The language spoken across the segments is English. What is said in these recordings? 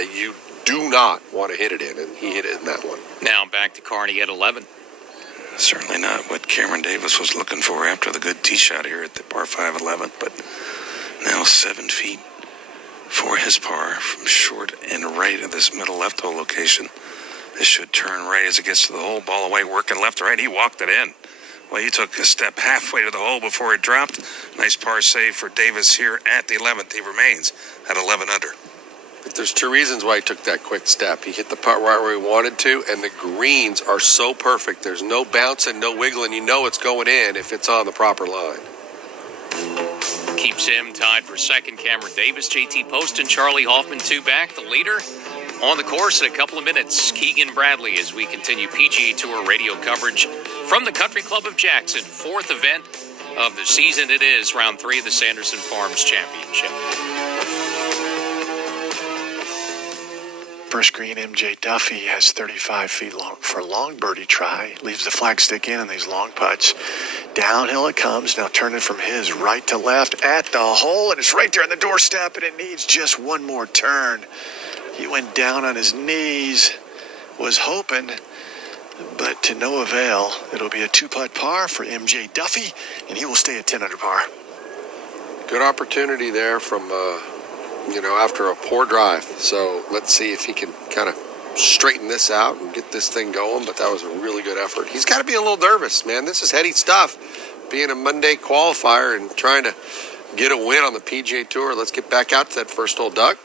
that you do not want to hit it in, and he hit it in that one. Now back to Carney at 11. Certainly not what Cameron Davis was looking for after the good tee shot here at the par 5 11th, but now 7 feet for his par from short and right of this middle left hole location. This should turn right as it gets to the hole, ball away, working left to right. He walked it in. Well, he took a step halfway to the hole before it dropped. Nice par save for Davis here at the 11th. He remains at 11 under. But there's two reasons why he took that quick step. He hit the putt right where he wanted to, and the greens are so perfect. There's no bouncing, no wiggling. You know it's going in if it's on the proper line. Keeps him tied for second. Cameron Davis, JT Poston, Charlie Hoffman, 2 back. The leader on the course in a couple of minutes. Keegan Bradley as we continue PGA Tour radio coverage from the Country Club of Jackson. 4th event of the season it is, round 3 of the Sanderson Farms Championship. First green, MJ Daffue has 35 feet long for a long birdie try. Leaves the flagstick in these long putts. Downhill it comes, now turning from his right to left at the hole, and it's right there on the doorstep, and it needs just one more turn. He went down on his knees, was hoping, but to no avail. It'll be a 2-putt par for MJ Daffue, and he will stay at 10 under par. Good opportunity there from after a poor drive. So let's see if he can kind of straighten this out and get this thing going. But that was a really good effort. He's got to be a little nervous, man. This is heady stuff. Being a Monday qualifier and trying to get a win on the PGA Tour. Let's get back out to that first hole, Doug.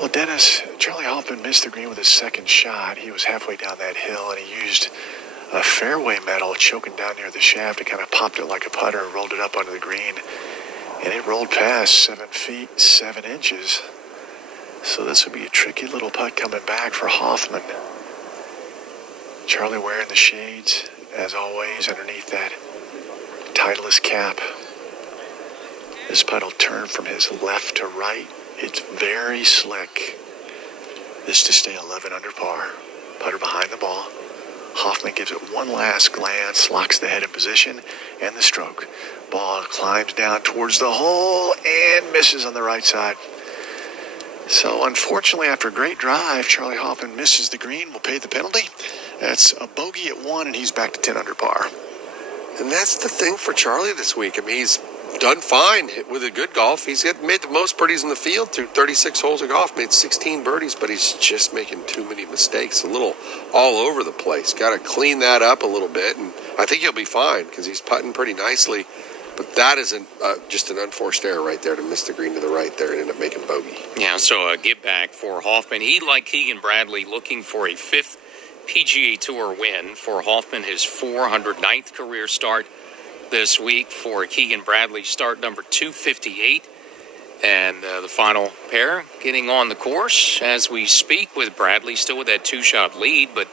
Well, Dennis, Charlie Hoffman missed the green with his second shot. He was halfway down that hill, and he used a fairway metal choking down near the shaft. It kind of popped it like a putter and rolled it up onto the green. And it rolled past 7 feet, 7 inches. So this would be a tricky little putt coming back for Hoffman. Charlie wearing the shades, as always, underneath that Titleist cap. This putt will turn from his left to right. It's very slick. This to stay 11 under par. Putter behind the ball. Hoffman gives it one last glance, locks the head in position, and the stroke. Ball climbs down towards the hole and misses on the right side. So unfortunately, after a great drive, Charlie Hoffman misses the green, will pay the penalty. That's a bogey at 1, and he's back to 10 under par. And that's the thing for Charlie this week. I mean, he's done fine with a good golf. He's made the most birdies in the field through 36 holes of golf, made 16 birdies, but he's just making too many mistakes, a little all over the place. Got to clean that up a little bit, and I think he'll be fine because he's putting pretty nicely. But that isn't just an unforced error right there to miss the green to the right there and end up making bogey. Yeah, so a get back for Hoffman. He, like Keegan Bradley, looking for a 5th PGA Tour win. For Hoffman, his 409th career start this week. For Keegan Bradley, start number 258. And the final pair getting on the course as we speak, with Bradley still with that 2-shot lead. But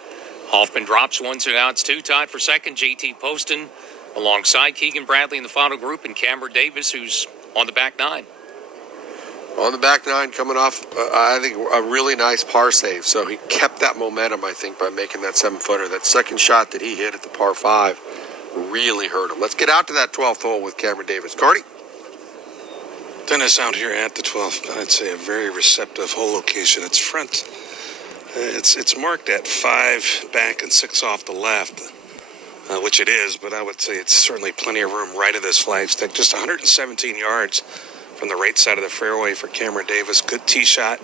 Hoffman drops one, so now it's 2 tied for second. JT Poston alongside Keegan Bradley in the final group, and Cameron Davis, who's on the back 9. On the back 9, coming off, I think, a really nice par save. So he kept that momentum, I think, by making that 7-footer. That second shot that he hit at the par 5 really hurt him. Let's get out to that 12th hole with Cameron Davis. Cardi? Dennis, out here at the 12th, I'd say a very receptive hole location. It's front. It's marked at 5 back and 6 off the left. Which it is, but I would say it's certainly plenty of room right of this flagstick. Just 117 yards from the right side of the fairway for Cameron Davis. Good tee shot.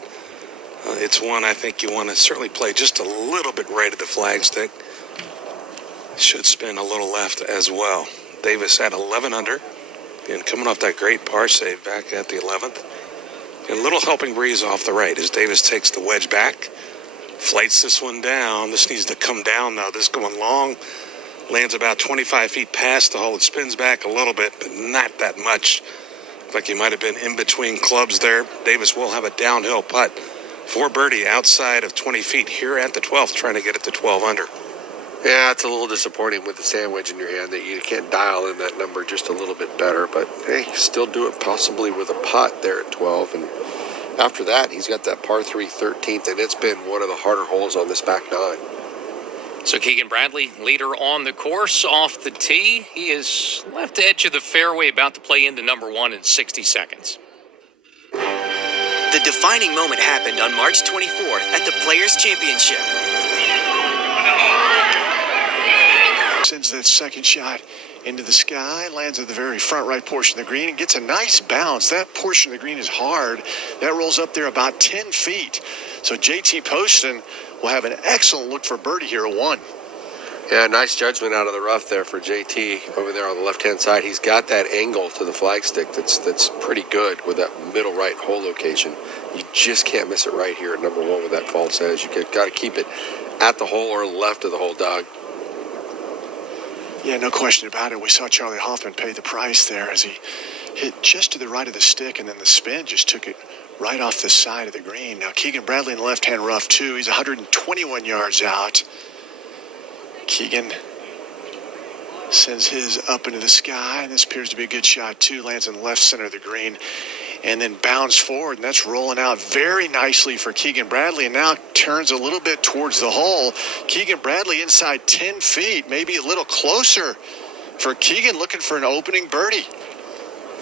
It's one I think you want to certainly play just a little bit right of the flagstick. Should spin a little left as well. Davis at 11 under. And coming off that great par save back at the 11th. And a little helping breeze off the right as Davis takes the wedge back. Flights this one down. This needs to come down now. This going long. Lands about 25 feet past the hole. It spins back a little bit, but not that much. Like he might have been in between clubs there. Davis will have a downhill putt for birdie outside of 20 feet here at the 12th, trying to get it to 12 under. Yeah, it's a little disappointing with the sandwich in your hand that you can't dial in that number just a little bit better. But, hey, still do it possibly with a putt there at 12. And after that, he's got that par 3 13th, and it's been one of the harder holes on this back 9. So Keegan Bradley, leader on the course off the tee. He is left edge of the fairway, about to play into number 1 in 60 seconds. The defining moment happened on March 24th at the Players' Championship. Sends that second shot into the sky, lands at the very front right portion of the green, and gets a nice bounce. That portion of the green is hard. That rolls up there about 10 feet. So JT Poston will have an excellent look for birdie here at 1. Yeah, nice judgment out of the rough there for JT over there on the left-hand side. He's got that angle to the flagstick that's pretty good with that middle right hole location. You just can't miss it right here at number 1 with that false edge. You got to keep it at the hole or left of the hole, Doug. Yeah, no question about it. We saw Charlie Hoffman pay the price there as he hit just to the right of the stick, and then the spin just took it right off the side of the green. Now, Keegan Bradley in the left-hand rough, too. He's 121 yards out. Keegan sends his up into the sky, and this appears to be a good shot, too. Lands in the left center of the green, and then bounds forward, and that's rolling out very nicely for Keegan Bradley, and now turns a little bit towards the hole. Keegan Bradley inside 10 feet, maybe a little closer for Keegan, looking for an opening birdie.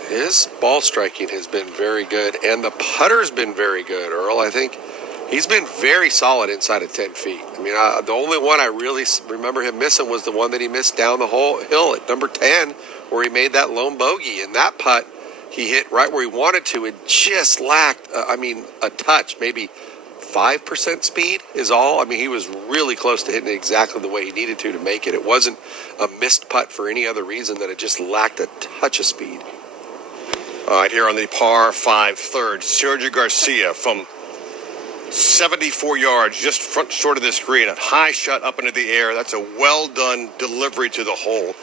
His ball striking has been very good, and the putter's been very good, Earl. I think he's been very solid inside of 10 feet. I mean, the only one I really remember him missing was the one that he missed down the hill at number 10, where he made that lone bogey. And that putt, he hit right where he wanted to. It just lacked, a touch, maybe 5% speed is all. I mean, he was really close to hitting it exactly the way he needed to make it. It wasn't a missed putt for any other reason than it just lacked a touch of speed. All right, here on the par 5 third, Sergio Garcia from 74 yards, just front short of this green, a high shot up into the air. That's a well-done delivery to the hole.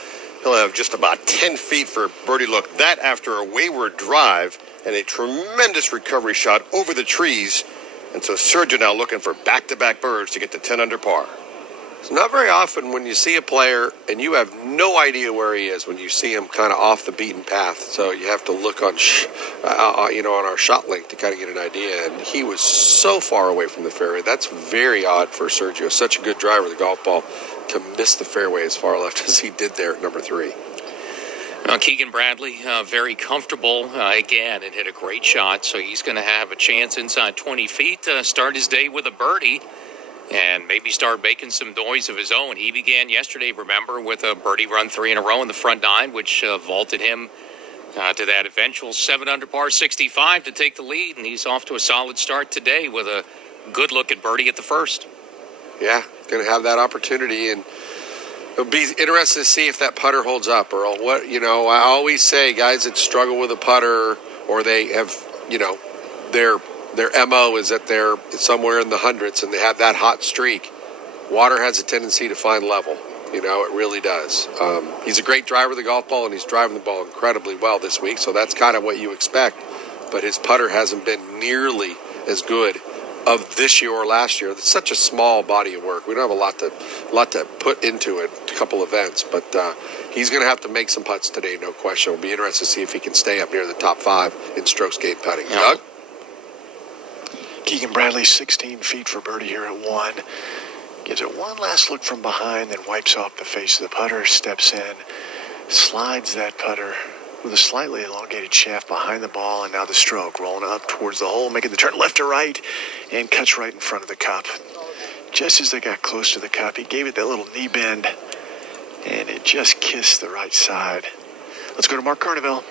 He'll have just about 10 feet for a birdie look. That after a wayward drive and a tremendous recovery shot over the trees. And so Sergio now looking for back-to-back birds to get to 10 under par. It's not very often when you see a player and you have no idea where he is when you see him kind of off the beaten path. So you have to look on, on our shot link to kind of get an idea. And he was so far away from the fairway. That's very odd for Sergio. Such a good driver of the golf ball to miss the fairway as far left as he did there at number 3. Keegan Bradley, very comfortable again, and hit a great shot. So he's going to have a chance inside 20 feet to start his day with a birdie and maybe start making some noise of his own. He began yesterday, remember, with a birdie run 3 in a row in the front 9, which vaulted him to that eventual 7 under par 65 to take the lead. And he's off to a solid start today with a good look at birdie at the first. Yeah, going to have that opportunity, and it'll be interesting to see if that putter holds up, Earl. I always say guys that struggle with a putter, or they have, their MO is that they're somewhere in the hundreds and they have that hot streak. Water has a tendency to find level. It really does. He's a great driver of the golf ball, and he's driving the ball incredibly well this week, so that's kind of what you expect. But his putter hasn't been nearly as good of this year or last year. It's such a small body of work. We don't have a lot to put into it, a couple events, but he's going to have to make some putts today, no question. It'll be interesting to see if he can stay up near the top 5 in strokes gained putting. Yeah. Doug? Keegan Bradley 16 feet for birdie here at 1. Gives it one last look from behind, then wipes off the face of the putter, steps in, slides that putter with a slightly elongated shaft behind the ball, and now the stroke rolling up towards the hole, making the turn left to right, and cuts right in front of the cup. Just as they got close to the cup, he gave it that little knee bend, and it just kissed the right side. Let's go to Mark Carnevale.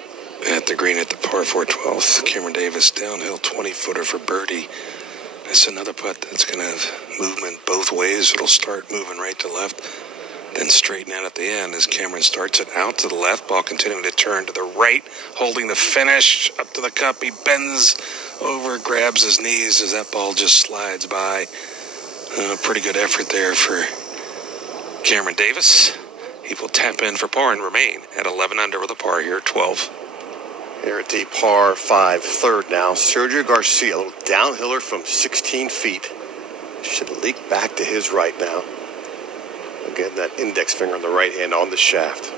At the green at the par 4 12th, Cameron Davis downhill 20-footer for birdie. That's another putt that's going to have movement both ways. It'll start moving right to left, then straighten out at the end as Cameron starts it out to the left, ball continuing to turn to the right, holding the finish up to the cup. He bends over, grabs his knees as that ball just slides by. Pretty good effort there for Cameron Davis. He will tap in for par and remain at 11 under with a par here at 12. Here at the par 5 third now, Sergio Garcia, a little downhiller from 16 feet. Should leak back to his right now. Again, that index finger on the right hand on the shaft.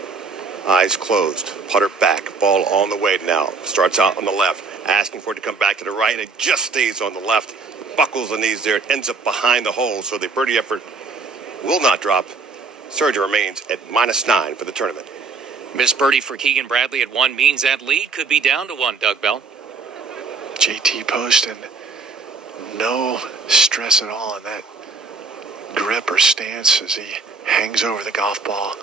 Eyes closed, putter back, ball on the way now. Starts out on the left, asking for it to come back to the right, and it just stays on the left. Buckles the knees there, it ends up behind the hole, so the birdie effort will not drop. Sergio remains at -9 for the tournament. Miss birdie for Keegan Bradley at 1 means that lead could be down to 1, Doug Bell. JT Poston no stress at all in that grip or stance as he hangs over the golf ball,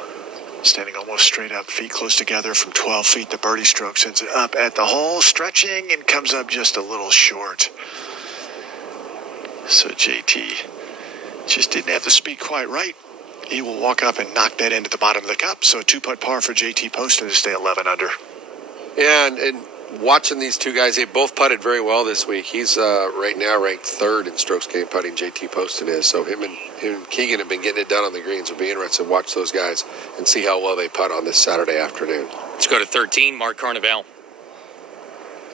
standing almost straight up, feet close together from 12 feet. The birdie stroke sends it up at the hole, stretching, and comes up just a little short. So JT just didn't have the speed quite right. He will walk up and knock that into the bottom of the cup. So a 2-putt par for JT Poston to stay 11 under. Yeah, and watching these two guys, they both putted very well this week. He's right now ranked 3rd in strokes gained putting, JT Poston is. So him and Keegan have been getting it done on the greens. It'll be interesting to watch those guys and see how well they putt on this Saturday afternoon. Let's go to 13, Mark Carnevale.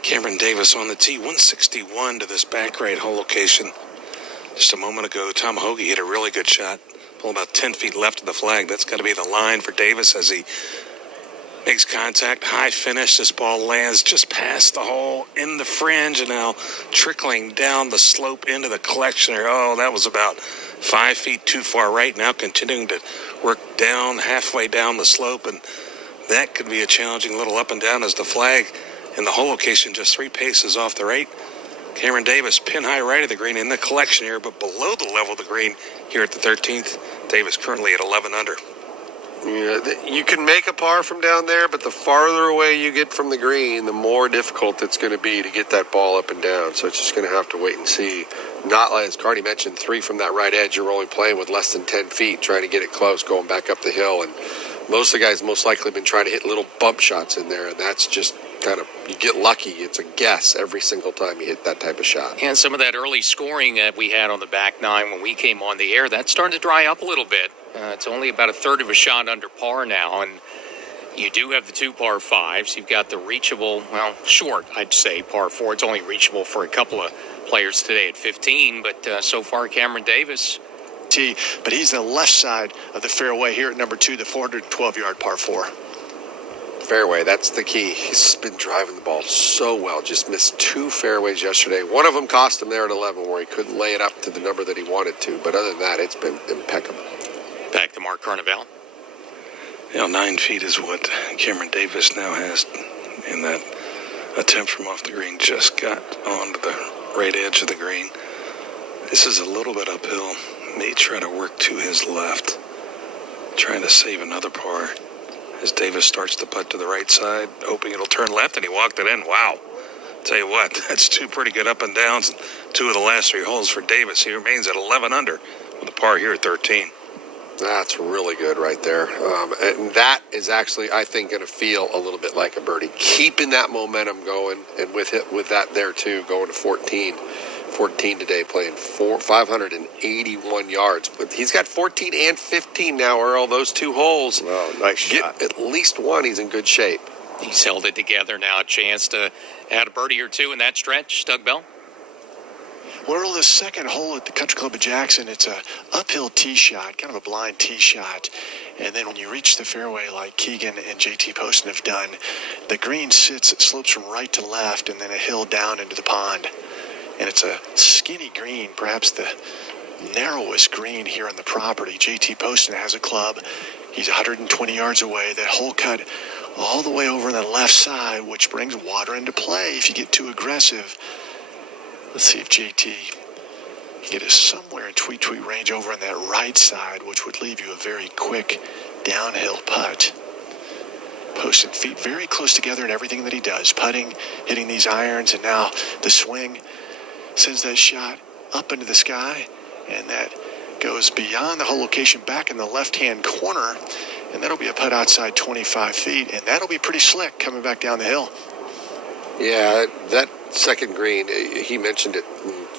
Cameron Davis on the tee, 161 to this back right hole location. Just a moment ago, Tom Hoagie hit a really good shot. Pull about 10 feet left of the flag. That's got to be the line for Davis as he makes contact. High finish. This ball lands just past the hole in the fringe and now trickling down the slope into the collection area. Oh, that was about 5 feet too far right. Now continuing to work down, halfway down the slope, and that could be a challenging little up and down as the flag in the hole location just 3 paces off the right. Cameron Davis, pin high right of the green in the collection area, but below the level of the green here at the 13th. Davis currently at 11 under. Yeah, you can make a par from down there, but the farther away you get from the green, the more difficult it's going to be to get that ball up and down. So it's just going to have to wait and see. Not like, as Carney mentioned, 3 from that right edge, you're only playing with less than 10 feet, trying to get it close, going back up the hill. And most of the guys most likely have been trying to hit little bump shots in there, and that's just kind of, you get lucky. It's a guess every single time you hit that type of shot. And some of that early scoring that we had on the back nine when we came on the air, that's starting to dry up a little bit. It's only about 1/3 of a shot under par now, and you do have the 2 par 5s. You've got the reachable, well, short, I'd say, par 4. It's only reachable for a couple of players today at 15, but so far Cameron Davis. But he's on the left side of the fairway here at number 2, the 412-yard par 4. Fairway, that's the key. He's been driving the ball so well. Just missed 2 fairways yesterday. One of them cost him there at 11 where he couldn't lay it up to the number that he wanted to. But other than that, it's been impeccable. Back to Mark Carnevale. 9 feet is what Cameron Davis now has in that attempt from off the green. Just got onto the right edge of the green. This is a little bit uphill. May try to work to his left, trying to save another par. As Davis starts to putt to the right side, hoping it'll turn left, and he walked it in. Wow. Tell you what, that's 2 pretty good up and downs, and 2 of the last 3 holes for Davis. He remains at 11 under with a par here at 13. That's really good right there. And that is actually, I think, going to feel a little bit like a birdie. Keeping that momentum going, and with that there, too, going to 14 today, playing 581 yards. But he's got 14 and 15 now, Earl. Those 2 holes. Wow, nice shot. Get at least one. He's in good shape. He's held it together now. A chance to add a birdie or 2 in that stretch. Doug Bell. Well, Earl, the second hole at the Country Club of Jackson, it's a uphill tee shot, kind of a blind tee shot. And then when you reach the fairway like Keegan and JT Poston have done, the green slopes from right to left and then a hill down into the pond. And it's a skinny green, perhaps the narrowest green here on the property. JT Poston has a club. He's 120 yards away. That hole cut all the way over on the left side, which brings water into play if you get too aggressive. Let's see if JT can get us somewhere in tweet range over on that right side, which would leave you a very quick downhill putt. Poston feet very close together in everything that he does. Putting, hitting these irons, and now the swing sends that shot up into the sky, and that goes beyond the hole location back in the left-hand corner, and that'll be a putt outside 25 feet, and that'll be pretty slick coming back down the hill. Yeah, that second green, he mentioned it,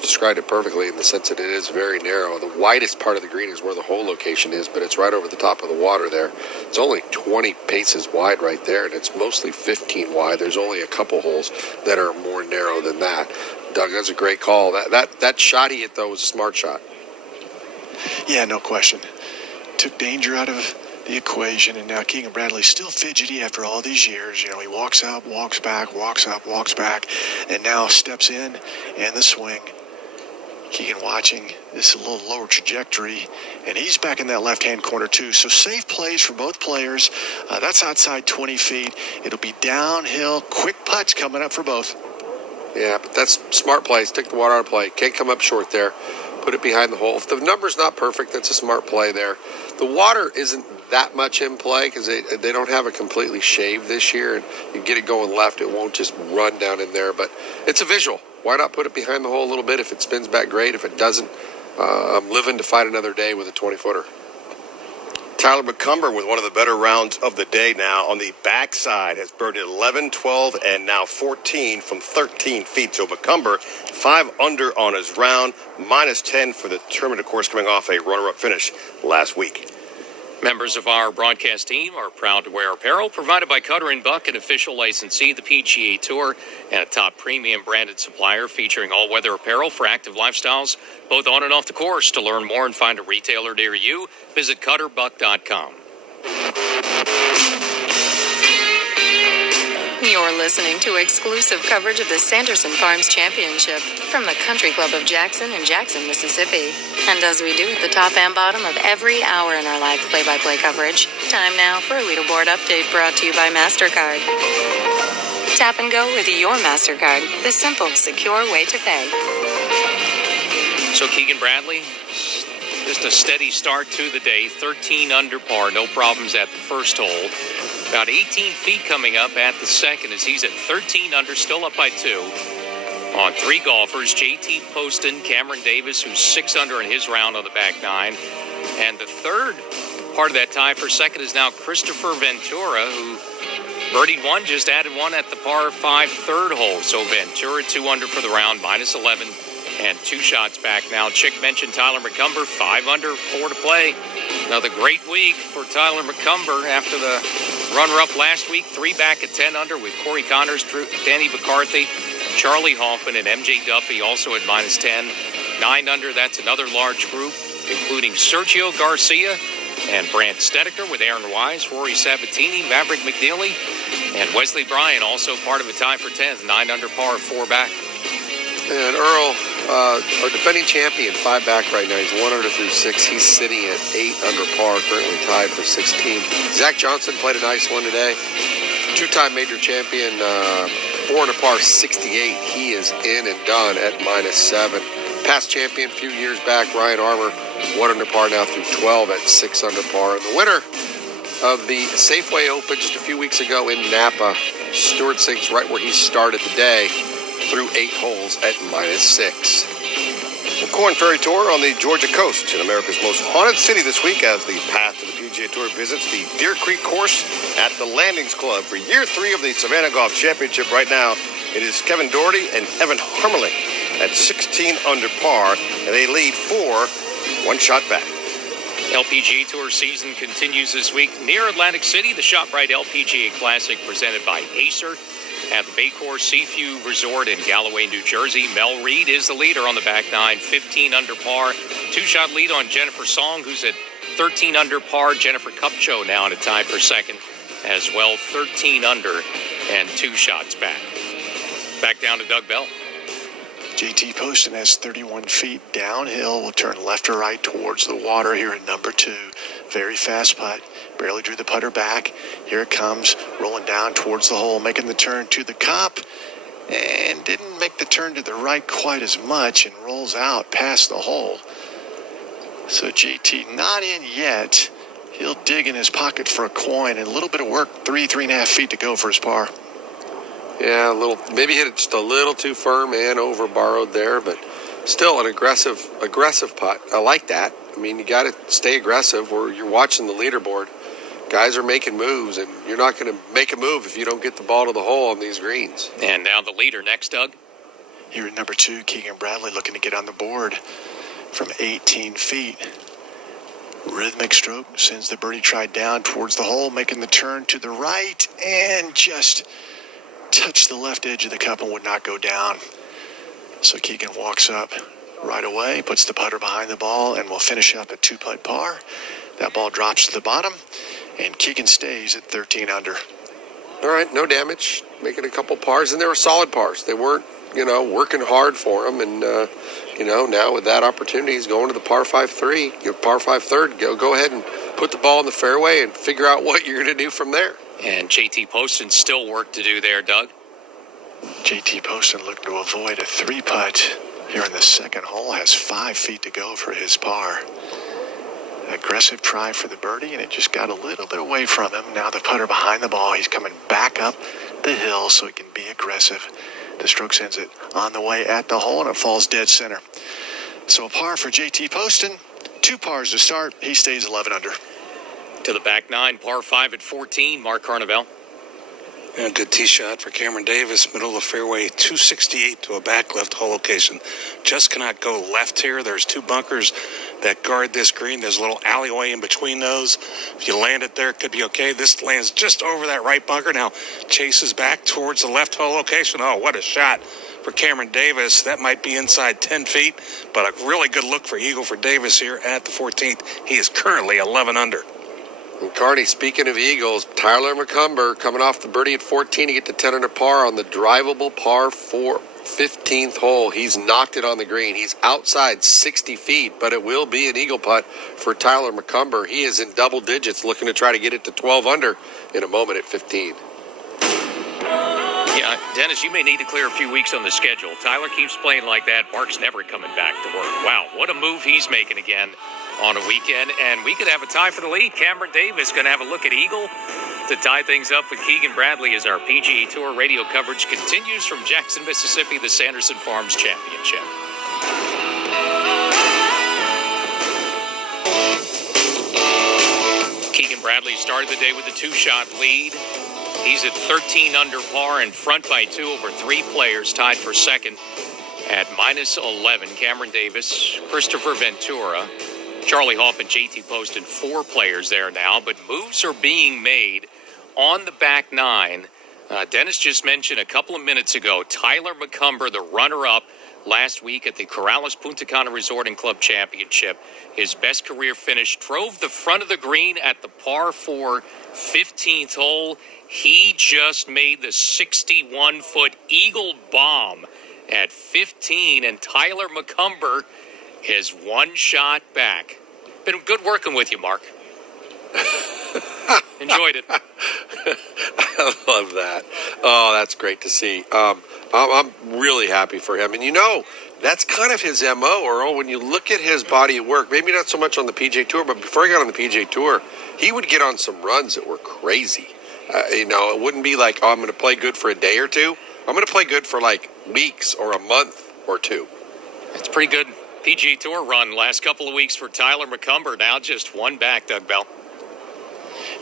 described it perfectly in the sense that it is very narrow. The widest part of the green is where the hole location is, but it's right over the top of the water there. It's only 20 paces wide right there, and it's mostly 15 wide. There's only a couple holes that are more narrow than that. Doug, that's a great call. That shot he hit, though, was a smart shot. Yeah, no question. Took danger out of the equation, and now Keegan Bradley's still fidgety after all these years. You know, he walks up, walks back, walks up, walks back, and now steps in, and the swing. Keegan watching this a little lower trajectory, and he's back in that left-hand corner too. So safe plays for both players. That's outside 20 feet. It'll be downhill, quick putts coming up for both. Yeah, but That's smart play. Stick the water out of play. Can't come up short there. Put it behind the hole. If the number's not perfect, that's a smart play there. The water isn't that much in play because they don't have it completely shaved this year, and you get it going left, it won't just run down in there. But it's a visual. Why not put it behind the hole a little bit? If it spins back, great. If it doesn't, I'm living to fight another day with a 20-footer. Tyler McCumber with one of the better rounds of the day now on the backside. Has birdied 11, 12, and now 14 from 13 feet. So McCumber, 5 under on his round, minus 10 for the tournament, of course, coming off a runner-up finish last week. Members of our broadcast team are proud to wear apparel provided by Cutter & Buck, an official licensee of the PGA Tour and a top premium branded supplier featuring all-weather apparel for active lifestyles, both on and off the course. To learn more and find a retailer near you, visit CutterBuck.com. You're listening to exclusive coverage of the Sanderson Farms Championship from the Country Club of Jackson in Jackson, Mississippi. And as we do at the top and bottom of every hour in our live play-by-play coverage, time now for a leaderboard update brought to you by MasterCard. Tap and go with your MasterCard, the simple, secure way to pay. So Keegan Bradley, just a steady start to the day, 13 under par, no problems at the first hole. About 18 feet coming up at the second as he's at 13 under, still up by 2. On 3 golfers, JT Poston, Cameron Davis, who's 6 under in his round on the back 9. And the third part of that tie for second is now Christopher Ventura, who birdied 1, just added 1 at the par 5 third hole. So Ventura 2 under for the round, minus 11, and 2 shots back now. Chick mentioned Tyler McCumber, 5 under, 4 to play. Another great week for Tyler McCumber after the runner-up last week, 3 back at 10 under with Corey Connors, Danny McCarthy, Charlie Hoffman, and MJ Daffue also at minus 10. 9 under, that's another large group, including Sergio Garcia and Brant Snedeker with Aaron Wise, Rory Sabbatini, Maverick McNealy, and Wesley Bryan also part of a tie for 10th, 9 under par, 4 back. And Earl, our defending champion, 5 back right now. He's 1 under through 6. He's sitting at 8 under par, currently tied for 16. Zach Johnson played a nice one today. 2-time major champion, 4 under par, 68. He is in and done at minus 7. Past champion a few years back, Ryan Armour, 1 under par now through 12 at 6 under par. And the winner of the Safeway Open just a few weeks ago in Napa, Stuart Sink's right where he started the day, through 8 holes at minus 6. The Corn Ferry Tour on the Georgia coast in America's most haunted city this week as the path to the PGA Tour visits the Deer Creek course at the Landings Club. For year 3 of the Savannah Golf Championship right now, it is Kevin Doherty and Evan Harmeling at 16 under par, and they lead 4, 1 shot back. LPGA Tour season continues this week near Atlantic City. The ShopRite LPGA Classic presented by Acer at the Bay Course Seaview Resort in Galloway, New Jersey. Mel Reed is the leader on the back 9, 15 under par. 2-shot lead on Jennifer Song, who's at 13 under par. Jennifer Kupcho now in a tie for second as well, 13 under and 2 shots back. Back down to Doug Bell. JT Poston has 31 feet downhill. Will turn left or right towards the water here at number 2. Very fast putt. Barely drew the putter back. Here it comes, rolling down towards the hole, making the turn to the cup, and didn't make the turn to the right quite as much and rolls out past the hole. So JT not in yet. He'll dig in his pocket for a coin and a little bit of work, 3.5 feet to go for his par. Yeah, maybe hit it just a little too firm and over borrowed there, but still an aggressive putt. I like that. I mean, you got to stay aggressive where you're watching the leaderboard. Guys are making moves, and you're not going to make a move if you don't get the ball to the hole on these greens. And now the leader next, Doug. Here at number 2, Keegan Bradley looking to get on the board from 18 feet. Rhythmic stroke, sends the birdie try down towards the hole, making the turn to the right, and just touched the left edge of the cup and would not go down. So Keegan walks up right away, puts the putter behind the ball, and will finish up at 2-putt par. That ball drops to the bottom, and Keegan stays at 13 under. All right, no damage, making a couple pars, and they were solid pars. They weren't, working hard for him, and, now with that opportunity, he's going to the par 5-3, par 5 third. Go ahead and put the ball in the fairway and figure out what you're going to do from there. And JT Poston still work to do there, Doug. JT Poston looking to avoid a 3-putt here in the second hole. Has 5 feet to go for his par. Aggressive try for the birdie, and it just got a little bit away from him. Now the putter behind the ball. He's coming back up the hill so he can be aggressive. The stroke sends it on the way at the hole, and it falls dead center. So a par for JT Poston. 2 pars to start. He stays 11 under. To the back 9, par 5 at 14, Mark Carnevale. And a good tee shot for Cameron Davis, middle of the fairway, 268 to a back left hole location. Just cannot go left here. There's 2 bunkers that guard this green. There's a little alleyway in between those. If you land it there, it could be okay. This lands just over that right bunker. Now chases back towards the left hole location. Oh, what a shot for Cameron Davis. That might be inside 10 feet, but a really good look for eagle for Davis here at the 14th. He is currently 11 under. And Carney, speaking of eagles, Tyler McCumber coming off the birdie at 14 to get to 10 under par on the drivable par 4 15th hole. He's knocked it on the green. He's outside 60 feet, but it will be an eagle putt for Tyler McCumber. He is in double digits looking to try to get it to 12 under in a moment at 15. Yeah, Dennis, you may need to clear a few weeks on the schedule. Tyler keeps playing like that. Mark's never coming back to work. Wow, what a move he's making again on a weekend. And we could have a tie for the lead. Cameron Davis going to have a look at eagle to tie things up with Keegan Bradley as our PGA Tour radio coverage continues from Jackson, Mississippi, the Sanderson Farms Championship. Keegan Bradley started the day with a 2-shot lead. He's at 13 under par in front by 2 over 3 players, tied for second at minus 11. Cameron Davis, Christopher Ventura, Charlie Hoffman, JT Poston, 4 players there now, but moves are being made on the back 9. Dennis just mentioned a couple of minutes ago, Tyler McCumber, the runner-up last week at the Corrales Punta Cana Resort and Club Championship. His best career finish, drove the front of the green at the par 4 15th hole. He just made the 61-foot eagle bomb at 15, and Tyler McCumber is 1 shot back. Been good working with you, Mark. Enjoyed it. I love that. Oh, that's great to see. I'm really happy for him. And you know, that's kind of his MO, Earl. When you look at his body of work, maybe not so much on the PGA Tour, but before he got on the PGA Tour, he would get on some runs that were crazy. It wouldn't be like, oh, I'm going to play good for a day or two. I'm going to play good for like weeks or a month or 2. It's pretty good PGA Tour run last couple of weeks for Tyler McCumber. Now just 1 back, Doug Bell.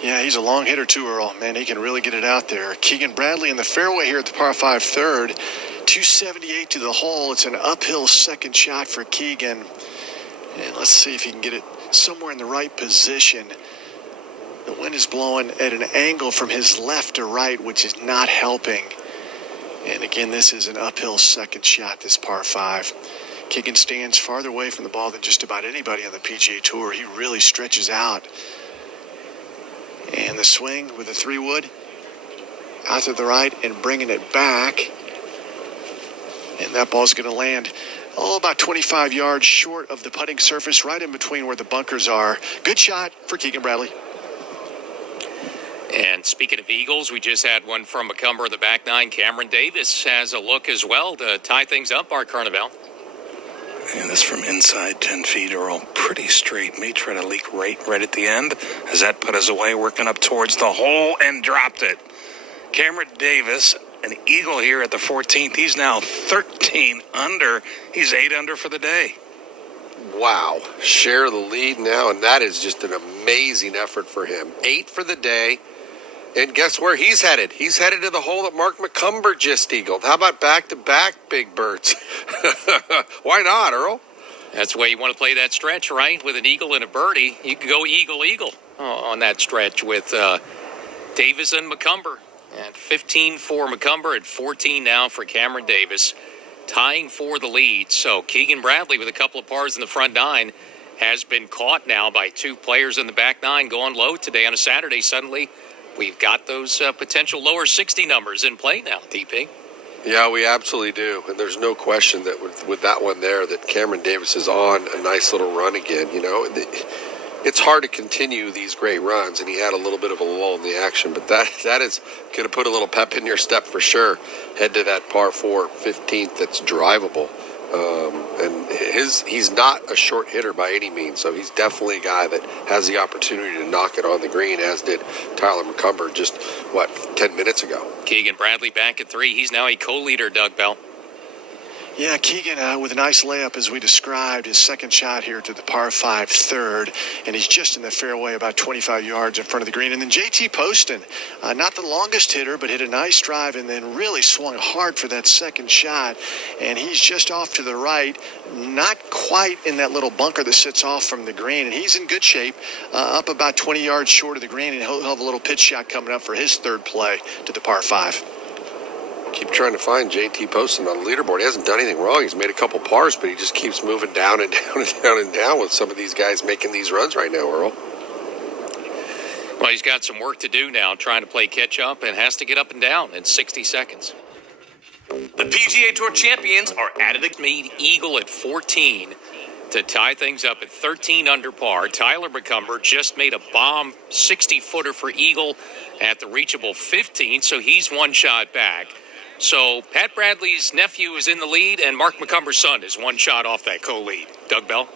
Yeah, he's a long hitter too, Earl. Man, he can really get it out there. Keegan Bradley in the fairway here at the par 5 third. 278 to the hole. It's an uphill second shot for Keegan. And let's see if he can get it somewhere in the right position. The wind is blowing at an angle from his left to right, which is not helping. And again, this is an uphill second shot, this par 5. Keegan stands farther away from the ball than just about anybody on the PGA Tour. He really stretches out. And the swing with the 3-wood out to the right and bringing it back. And that ball's going to land, about 25 yards short of the putting surface, right in between where the bunkers are. Good shot for Keegan Bradley. And speaking of eagles, we just had one from McCumber in the back 9. Cameron Davis has a look as well to tie things up, Mark Carnevale. And this from inside 10 feet are all pretty straight. May try to leak right at the end as that put us away, working up towards the hole and dropped it. Cameron Davis, an eagle here at the 14th. He's now 13 under. He's 8 under for the day. Wow. Share the lead now, and that is just an amazing effort for him. 8 for the day. And guess where he's headed? He's headed to the hole that Mark McCumber just eagled. How about back-to-back big birds? Why not, Earl? That's the way you want to play that stretch, right? With an eagle and a birdie, you can go eagle on that stretch with Davis and McCumber. At 15 for McCumber, at 14 now for Cameron Davis, tying for the lead. So Keegan Bradley with a couple of pars in the front 9 has been caught now by 2 players in the back 9 going low today on a Saturday. Suddenly, we've got those potential lower 60 numbers in play now, DP. Yeah, we absolutely do. And there's no question that with that one there, that Cameron Davis is on a nice little run again. You know, it's hard to continue these great runs, and he had a little bit of a lull in the action, but that is going to put a little pep in your step for sure. Head to that par 4 15th that's drivable. And he's not a short hitter by any means, so he's definitely a guy that has the opportunity to knock it on the green, as did Tyler McCumber just, 10 minutes ago. Keegan Bradley back at 3. He's now a co-leader, Doug Bell. Yeah, Keegan with a nice layup, as we described, his second shot here to the par 5 third, and he's just in the fairway about 25 yards in front of the green. And then JT Poston, not the longest hitter, but hit a nice drive and then really swung hard for that second shot, and he's just off to the right, not quite in that little bunker that sits off from the green, and he's in good shape, up about 20 yards short of the green, and he'll have a little pitch shot coming up for his third play to the par 5. Keep trying to find JT Poston on the leaderboard. He hasn't done anything wrong. He's made a couple pars, but he just keeps moving down and down and down and down with some of these guys making these runs right now, Earl. Well, he's got some work to do now, trying to play catch-up, and has to get up and down in 60 seconds. The PGA Tour champions are at it. Mead Eagle at 14 to tie things up at 13 under par. Tyler McCumber just made a bomb 60-footer for Eagle at the reachable 15, so he's one shot back. So Pat Bradley's nephew is in the lead, and Mark McCumber's son is one shot off that co-lead. Doug Bell?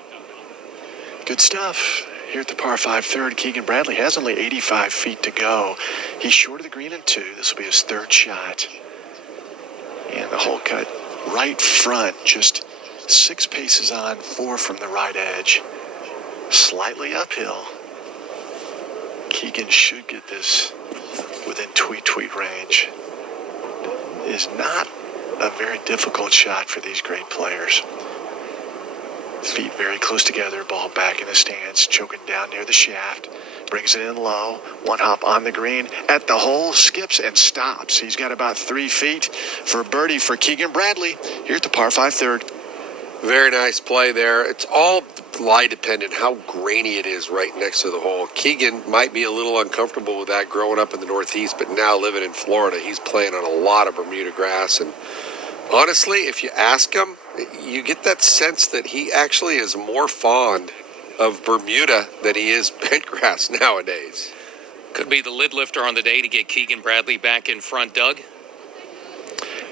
Good stuff. Here at the par 5 third, Keegan Bradley has only 85 feet to go. He's short of the green in 2. This will be his third shot. And the hole cut right front, just 6 paces on, 4 from the right edge. Slightly uphill. Keegan should get this within tweet range. Is not a very difficult shot for these great players. Feet very close together, ball back in the stance, choking down near the shaft, brings it in low, one hop on the green, at the hole, skips and stops. He's got about 3 feet for birdie for Keegan Bradley here at the par 5 third. Very nice play there. It's all lie dependent, how grainy it is right next to the hole. Keegan might be a little uncomfortable with that growing up in the Northeast, but now living in Florida, he's playing on a lot of Bermuda grass. And honestly, if you ask him, you get that sense that he actually is more fond of Bermuda than he is bent grass nowadays. Could be the lid lifter on the day to get Keegan Bradley back in front, Doug.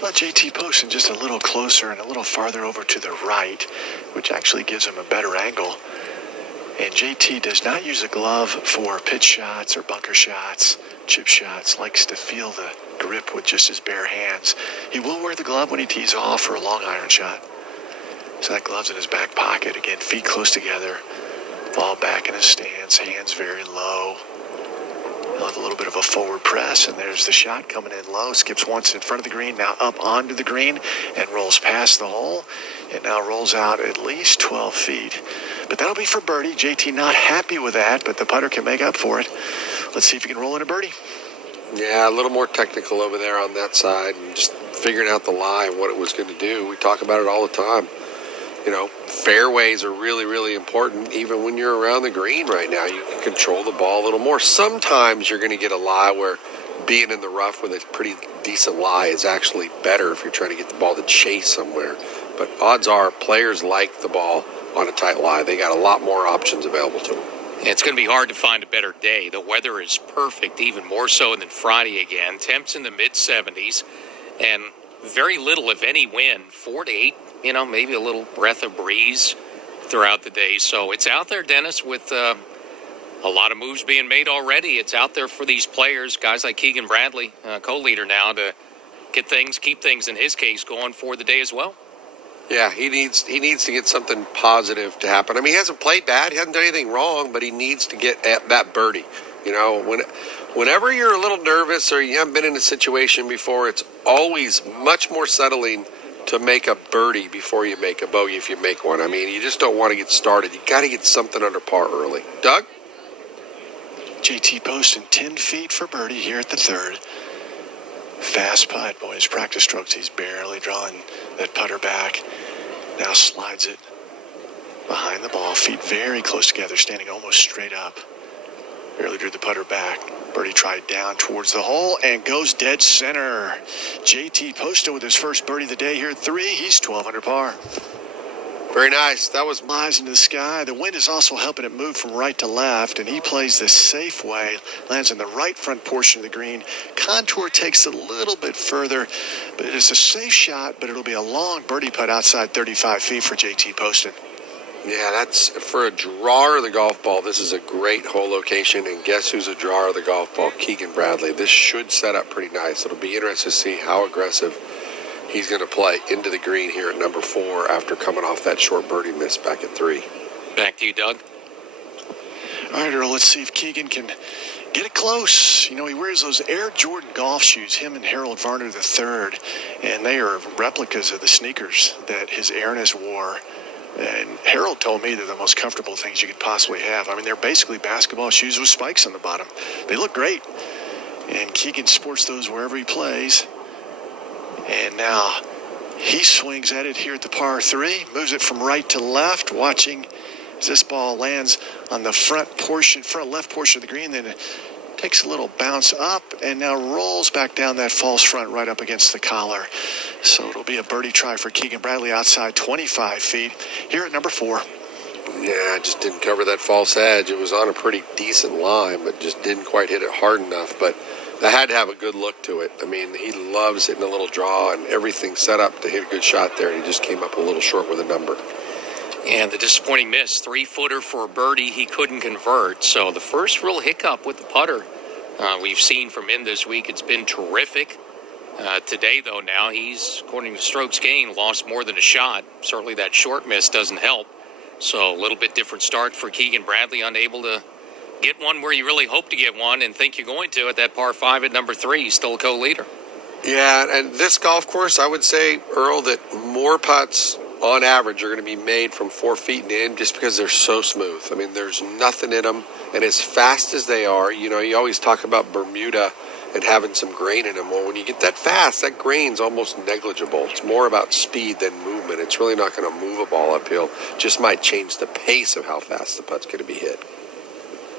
Well, JT Poston just a little closer and a little farther over to the right, which actually gives him a better angle. And JT does not use a glove for pitch shots or bunker shots, chip shots, likes to feel the grip with just his bare hands. He will wear the glove when he tees off for a long iron shot. So that glove's in his back pocket. Again, feet close together, ball back in his stance, hands very low. He'll have a little bit of a forward press, and there's the shot coming in low. Skips once in front of the green, now up onto the green, and rolls past the hole. It now rolls out at least 12 feet. But that'll be for birdie. JT not happy with that, but the putter can make up for it. Let's see if he can roll in a birdie. Yeah, a little more technical over there on that side, and just figuring out the lie and what it was going to do. We talk about it all the time. You know, fairways are really, really important even when you're around the green right now. You can control the ball a little more. Sometimes you're going to get a lie where being in the rough with a pretty decent lie is actually better if you're trying to get the ball to chase somewhere. But odds are players like the ball on a tight lie. They got a lot more options available to them. It's going to be hard to find a better day. The weather is perfect, even more so than Friday again. Temps in the mid-70s and very little, if any, wind, 4 to 8. You know, maybe a little breath of breeze throughout the day. So it's out there, Dennis, with a lot of moves being made already. It's out there for these players, guys like Keegan Bradley, co-leader now, to keep things, in his case, going for the day as well. Yeah, he needs to get something positive to happen. I mean, he hasn't played bad. He hasn't done anything wrong, but he needs to get at that birdie. You know, whenever you're a little nervous or you haven't been in a situation before, it's always much more settling to make a birdie before you make a bogey if you make one. I mean, you just don't want to get started. You got to get something under par early. Doug? JT Poston, 10 feet for birdie here at the third. Fast putt, boys. Practice strokes. He's barely drawing that putter back. Now slides it behind the ball. Feet very close together, standing almost straight up. Barely drew the putter back. Birdie tried down towards the hole and goes dead center. JT Poston with his first birdie of the day here at 3. He's 12 under par. Very nice. That was Flies into the sky. The wind is also helping it move from right to left, and he plays this safe way. Lands in the right front portion of the green. Contour takes it a little bit further, but it is a safe shot, but it'll be a long birdie putt outside 35 feet for JT Poston. Yeah, that's for a drawer of the golf ball. This is a great hole location, and guess who's a drawer of the golf ball? Keegan Bradley. This should set up pretty nice. It'll be interesting to see how aggressive he's going to play into the green here at number 4 after coming off that short birdie miss back at 3. Back to you, Doug. All right, Earl, let's see if Keegan can get it close. You know, he wears those Air Jordan golf shoes, him and Harold Varner III, and they are replicas of the sneakers that his Airness wore. And Harold told me they're the most comfortable things you could possibly have. I mean, they're basically basketball shoes with spikes on the bottom. They look great. And Keegan sports those wherever he plays. And now he swings at it here at the par 3, moves it from right to left, watching as this ball lands on the front left portion of the green, then it takes a little bounce up and now rolls back down that false front right up against the collar. So it'll be a birdie try for Keegan Bradley outside 25 feet here at number 4. Yeah, just didn't cover that false edge. It was on a pretty decent line, but just didn't quite hit it hard enough. But that had to have a good look to it. I mean, he loves hitting a little draw and everything set up to hit a good shot there, and he just came up a little short with a number. And the disappointing miss, 3-footer for a birdie he couldn't convert. So the first real hiccup with the putter we've seen from him this week. It's been terrific. Today, though, now he's, according to strokes gained, lost more than a shot. Certainly that short miss doesn't help. So a little bit different start for Keegan Bradley, unable to get one where you really hope to get one and think you're going to at that par 5 at number 3. He's still a co-leader. Yeah, and this golf course, I would say, Earl, that more putts on average are going to be made from 4 feet and in just because they're so smooth. I mean, there's nothing in them. And as fast as they are, you know, you always talk about Bermuda and having some grain in them. Well, when you get that fast, that grain's almost negligible. It's more about speed than movement. It's really not going to move a ball uphill. Just might change the pace of how fast the putt's going to be hit.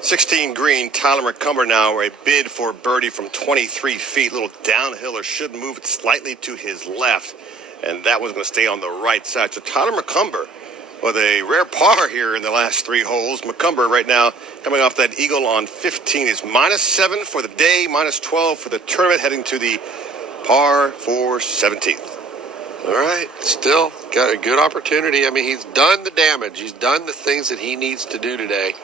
16 green, Tyler McCumber now a bid for birdie from 23 feet. Little downhiller, should move it slightly to his left, and that one's going to stay on the right side. So Tyler McCumber with a rare par here in the last 3 holes. McCumber right now coming off that eagle on 15 is -7 for the day, -12 for the tournament, heading to the par for 17th. All right, still got a good opportunity. I mean, he's done the damage. He's done the things that he needs to do today.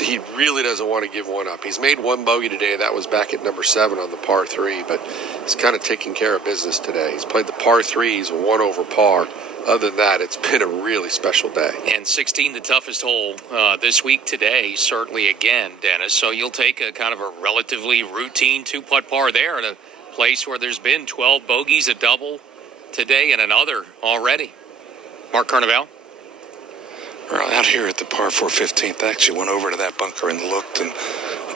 He really doesn't want to give one up. He's made 1 bogey today. That was back at number 7 on the par 3, but he's kind of taking care of business today. He's played the par 3s, 1 over par. Other than that, it's been a really special day. And 16, the toughest hole this week today, certainly again, Dennis. So you'll take a kind of a relatively routine 2-putt par there at a place where there's been 12 bogeys, a double today, and another already. Mark Carnevale? Well, out here at the par 4 15th, I actually went over to that bunker and looked, and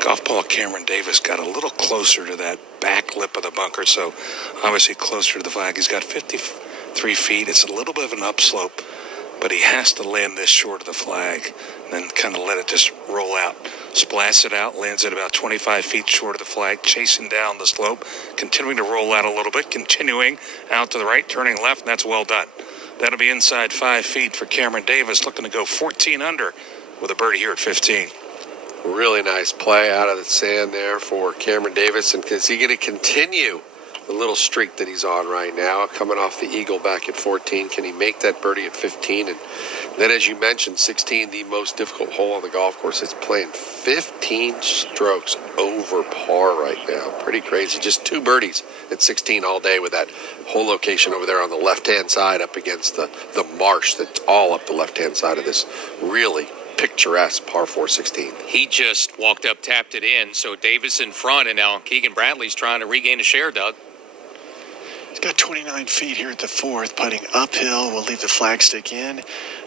golf ball Cameron Davis got a little closer to that back lip of the bunker, so obviously closer to the flag. He's got 53 feet. It's a little bit of an upslope, but he has to land this short of the flag and then kind of let it just roll out. Splash it out, lands it about 25 feet short of the flag, chasing down the slope, continuing to roll out a little bit, continuing out to the right, turning left, and that's well done. That'll be inside 5 feet for Cameron Davis, looking to go 14 under with a birdie here at 15. Really nice play out of the sand there for Cameron Davis. And is he going to continue the little streak that he's on right now, coming off the eagle back at 14? Can he make that birdie at 15? And then, as you mentioned, 16, the most difficult hole on the golf course. It's playing 15 strokes over par right now. Pretty crazy. Just 2 birdies at 16 all day with that whole location over there on the left-hand side up against the marsh that's all up the left-hand side of this really picturesque par 4 16. He just walked up, tapped it in, so Davis in front, and now Keegan Bradley's trying to regain a share, Doug. He's got 29 feet here at the 4th, putting uphill. We'll leave the flagstick in.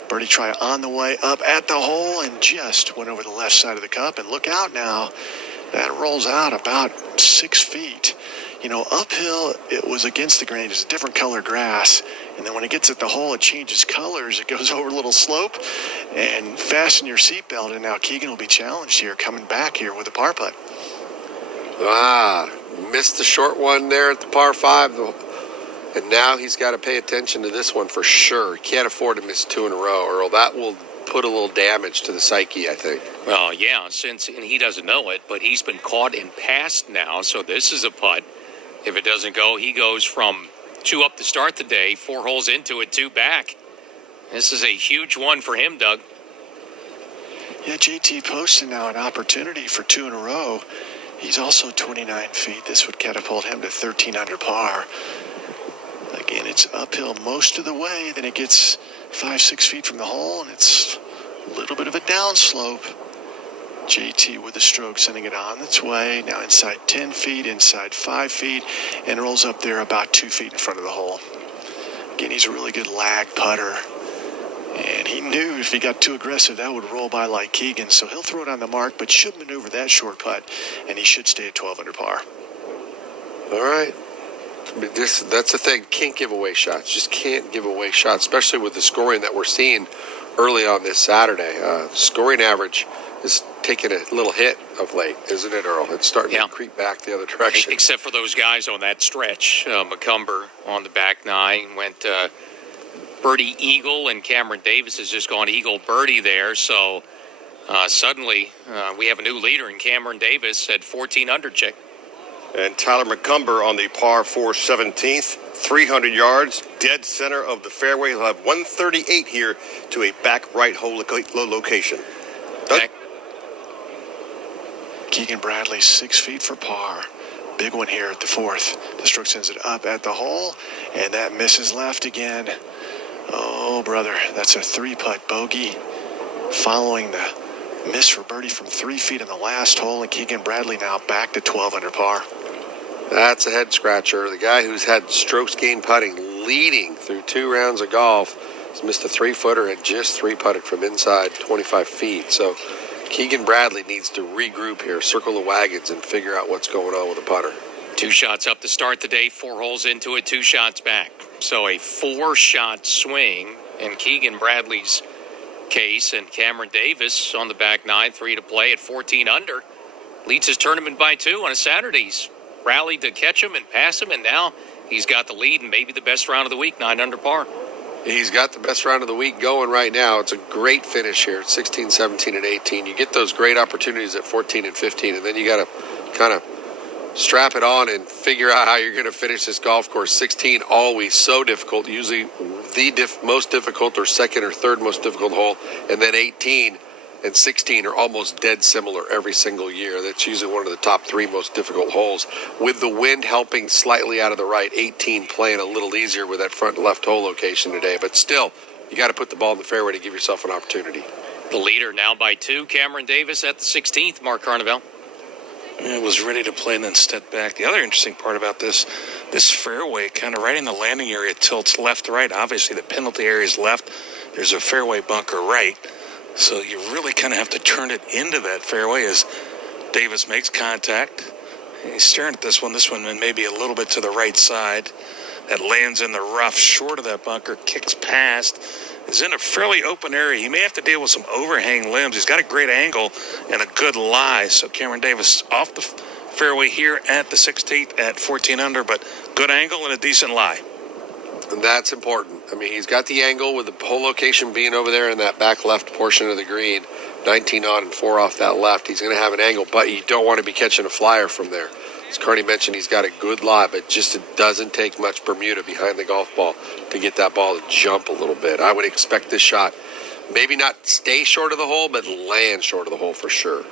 Birdie try on the way up at the hole and just went over the left side of the cup. And look out now. That rolls out about 6 feet. You know, uphill, it was against the grain. It's a different color grass. And then when it gets at the hole, it changes colors. It goes over a little slope. And fasten your seatbelt. And now Keegan will be challenged here, coming back here with a par putt. Missed the short one there at the par 5. And now he's got to pay attention to this one for sure. He can't afford to miss 2 in a row, Earl. That will put a little damage to the psyche, I think. Well, yeah, and he doesn't know it, but he's been caught in past now, so this is a putt. If it doesn't go, he goes from 2 up to start the day, 4 holes into it, 2 back. This is a huge one for him, Doug. Yeah, JT Poston now an opportunity for 2 in a row. He's also 29 feet. This would catapult him to 13 under par. Again, it's uphill most of the way. Then it gets 5-6 feet from the hole, and it's a little bit of a downslope. JT with the stroke sending it on its way. Now inside 10 feet, inside 5 feet, and rolls up there about 2 feet in front of the hole. Again, he's a really good lag putter. And he knew if he got too aggressive, that would roll by like Keegan. So he'll throw it on the mark, but should maneuver that short putt, and he should stay at 12 under par. All right. That's the thing. Can't give away shots. Just can't give away shots, especially with the scoring that we're seeing early on this Saturday. Scoring average is taking a little hit of late, isn't it, Earl? It's starting to creep back the other direction. Except for those guys on that stretch. McCumber on the back 9 went birdie eagle, and Cameron Davis has just gone eagle birdie there. So suddenly we have a new leader in Cameron Davis at 14 under, Chick. And Tyler McCumber on the par 4 17th, 300 yards, dead center of the fairway. He'll have 138 here to a back right hole location. Doug? Keegan Bradley 6 feet for par. Big one here at the 4th. The stroke sends it up at the hole, and that misses left again. Oh, brother, that's a 3-putt bogey following the miss for birdie from 3 feet in the last hole, and Keegan Bradley now back to 12 under par. That's a head scratcher. The guy who's had strokes gained putting leading through 2 rounds of golf has missed a 3-footer and just 3-putted from inside 25 feet. So Keegan Bradley needs to regroup here, circle the wagons, and figure out what's going on with the putter. 2 shots up to start the day, 4 holes into it, 2 shots back. So a 4-shot swing in Keegan Bradley's case, and Cameron Davis on the back 9, 3 to play at 14 under. Leads his tournament by 2 on a Saturday. He's rallied to catch him and pass him, and now he's got the lead and maybe the best round of the week, 9 under par. He's got the best round of the week going right now. It's a great finish here at 16, 17, and 18. You get those great opportunities at 14 and 15, and then you got to kind of strap it on and figure out how you're going to finish this golf course. 16, always so difficult, usually the most difficult or second or third most difficult hole, and then 18 and 16 are almost dead similar every single year. That's usually one of the top 3 most difficult holes. With the wind helping slightly out of the right, 18 playing a little easier with that front left hole location today. But still, you got to put the ball in the fairway to give yourself an opportunity. The leader now by 2, Cameron Davis at the 16th, Mark Carnevale. It was ready to play and then stepped back. The other interesting part about this fairway, kind of right in the landing area, tilts left to right. Obviously, the penalty area is left. There's a fairway bunker right. So you really kind of have to turn it into that fairway as Davis makes contact. He's staring at this one. This one maybe a little bit to the right side. That lands in the rough short of that bunker, kicks past. Is in a fairly open area. He may have to deal with some overhang limbs. He's got a great angle and a good lie. So Cameron Davis off the fairway here at the 16th at 14 under, but good angle and a decent lie. And that's important. I mean, he's got the angle with the hole location being over there in that back left portion of the green. 19 on and 4 off that left. He's going to have an angle, but you don't want to be catching a flyer from there. As Carney mentioned, he's got a good lie, but just it doesn't take much Bermuda behind the golf ball to get that ball to jump a little bit. I would expect this shot maybe not stay short of the hole, but land short of the hole for sure.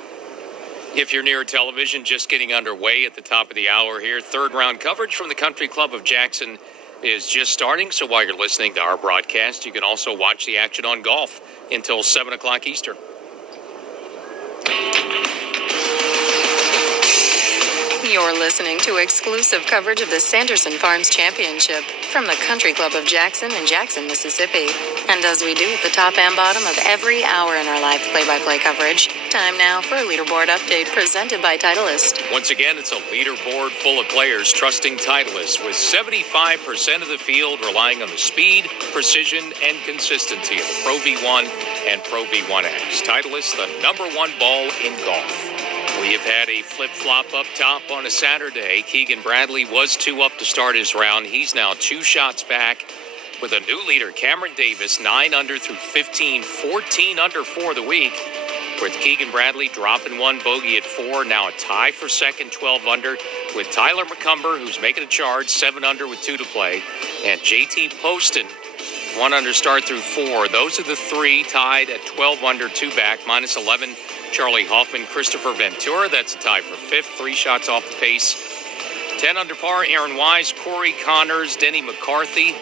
If you're near television, just getting underway at the top of the hour here. 3rd round coverage from the Country Club of Jackson is just starting. So while you're listening to our broadcast, you can also watch the action on golf until 7 o'clock Eastern. You're listening to exclusive coverage of the Sanderson Farms Championship from the Country Club of Jackson in Jackson, Mississippi. And as we do at the top and bottom of every hour in our live play-by-play coverage, time now for a leaderboard update presented by Titleist. Once again, it's a leaderboard full of players trusting Titleist, with 75% of the field relying on the speed, precision, and consistency of the Pro V1 and Pro V1X. Titleist, the #1 ball in golf. We have had a flip-flop up top on a Saturday. Keegan Bradley was 2 up to start his round. He's now 2 shots back with a new leader, Cameron Davis, 9 under through 15, 14 under for the week. With Keegan Bradley dropping 1 bogey at 4, now a tie for second, 12 under, with Tyler McCumber, who's making a charge, 7 under with 2 to play, and JT Poston, 1 under start through 4. Those are the 3 tied at 12 under, 2 back, minus 11. Charlie Hoffman, Christopher Ventura, that's a tie for 5th, 3 shots off the pace. 10 under par, Aaron Wise, Corey Connors, Denny McCarthy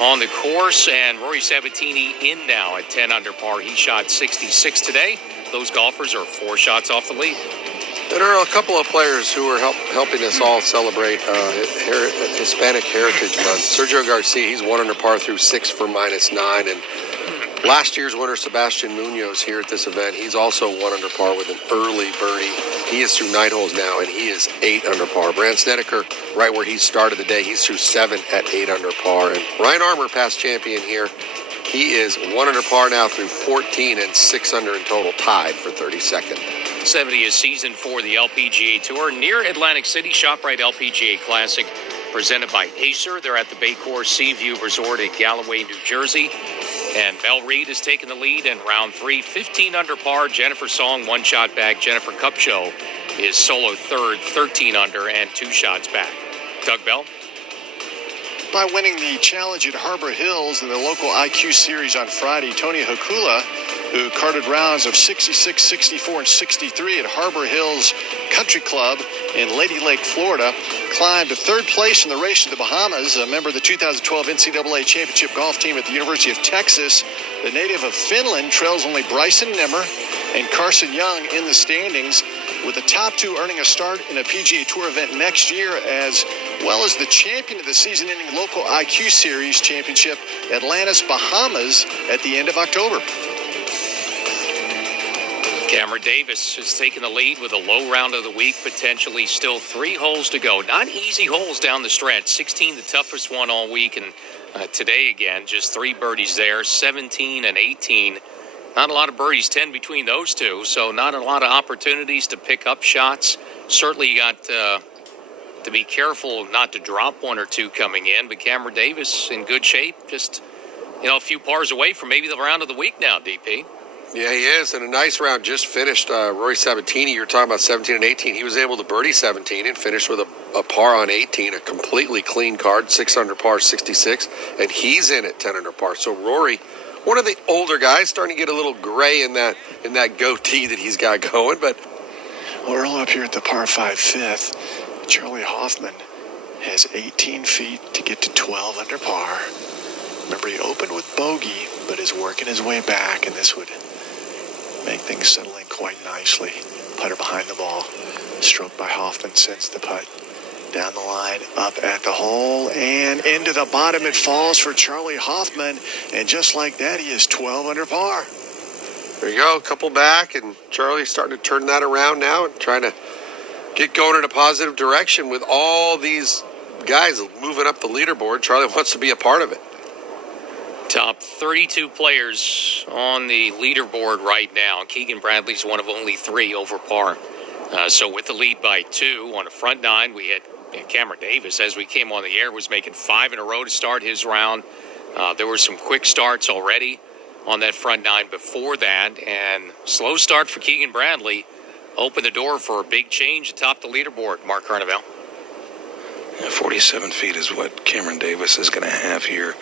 on the course, and Rory Sabbatini in now at 10 under par. He shot 66 today. Those golfers are 4 shots off the lead. There are a couple of players who are helping us all celebrate Hispanic Heritage Month. Sergio Garcia, he's 1 under par through 6 for minus 9, and last year's winner, Sebastian Munoz, here at this event, he's also 1 under par with an early birdie. He is through 9 holes now, and he is 8 under par. Bryan Snedeker, right where he started the day, he's through 7 at 8 under par. And Ryan Armour, past champion here, he is 1 under par now through 14 and 6 under in total, tied for 32nd. 70th season for the LPGA Tour near Atlantic City. ShopRite LPGA Classic presented by Acer. They're at the Bay Course Seaview Resort in Galloway, New Jersey. And Mel Reid has taken the lead in round 3, 15 under par. Jennifer Song, 1 shot back. Jennifer Kupcho is solo 3rd, 13 under and 2 shots back. Doug Bell. By winning the challenge at Harbor Hills in the local IQ series on Friday, Tony Hakula, who carded rounds of 66, 64, and 63 at Harbor Hills Country Club in Lady Lake, Florida, climbed to 3rd place in the race to the Bahamas. A member of the 2012 NCAA Championship golf team at the University of Texas, the native of Finland trails only Bryson Nimmer and Carson Young in the standings, with the top 2 earning a start in a PGA Tour event next year, as well as the champion of the season-ending local IQ Series Championship, Atlantis, Bahamas, at the end of October. Cameron Davis has taken the lead with a low round of the week, potentially still 3 holes to go. Not easy holes down the stretch. 16, the toughest one all week, and today again, just 3 birdies there, 17 and 18. Not a lot of birdies, 10 between those two, so not a lot of opportunities to pick up shots. Certainly you got to be careful not to drop 1 or 2 coming in, but Cameron Davis in good shape, just a few pars away from maybe the round of the week now, DP. Yeah, he is, and a nice round just finished. Rory Sabbatini, you were talking about 17 and 18. He was able to birdie 17 and finish with a par on 18, a completely clean card, 6 under par, 66, and he's in at 10 under par. So Rory, one of the older guys, starting to get a little gray in that goatee that he's got going. But Well, up here at the par 5 5th, Charlie Hoffman has 18 feet to get to 12 under par. Remember, he opened with bogey, but is working his way back, and this would make things settle in quite nicely. Putter behind the ball. Stroked by Hoffman, sends the putt down the line, up at the hole, and into the bottom it falls for Charlie Hoffman. And just like that, he is 12 under par. there you go, a couple back, and Charlie's starting to turn that around now and trying to get going in a positive direction with all these guys moving up the leaderboard. Charlie wants to be a part of it. Top 32 players on the leaderboard right now. Keegan Bradley's one of only 3 over par. So with the lead by 2 on the front 9, we had Cameron Davis, as we came on the air, was making 5 in a row to start his round. There were some quick starts already on that front 9 before that, and slow start for Keegan Bradley opened the door for a big change atop the leaderboard. Mark Carnevale. 47 feet is what Cameron Davis is going to have here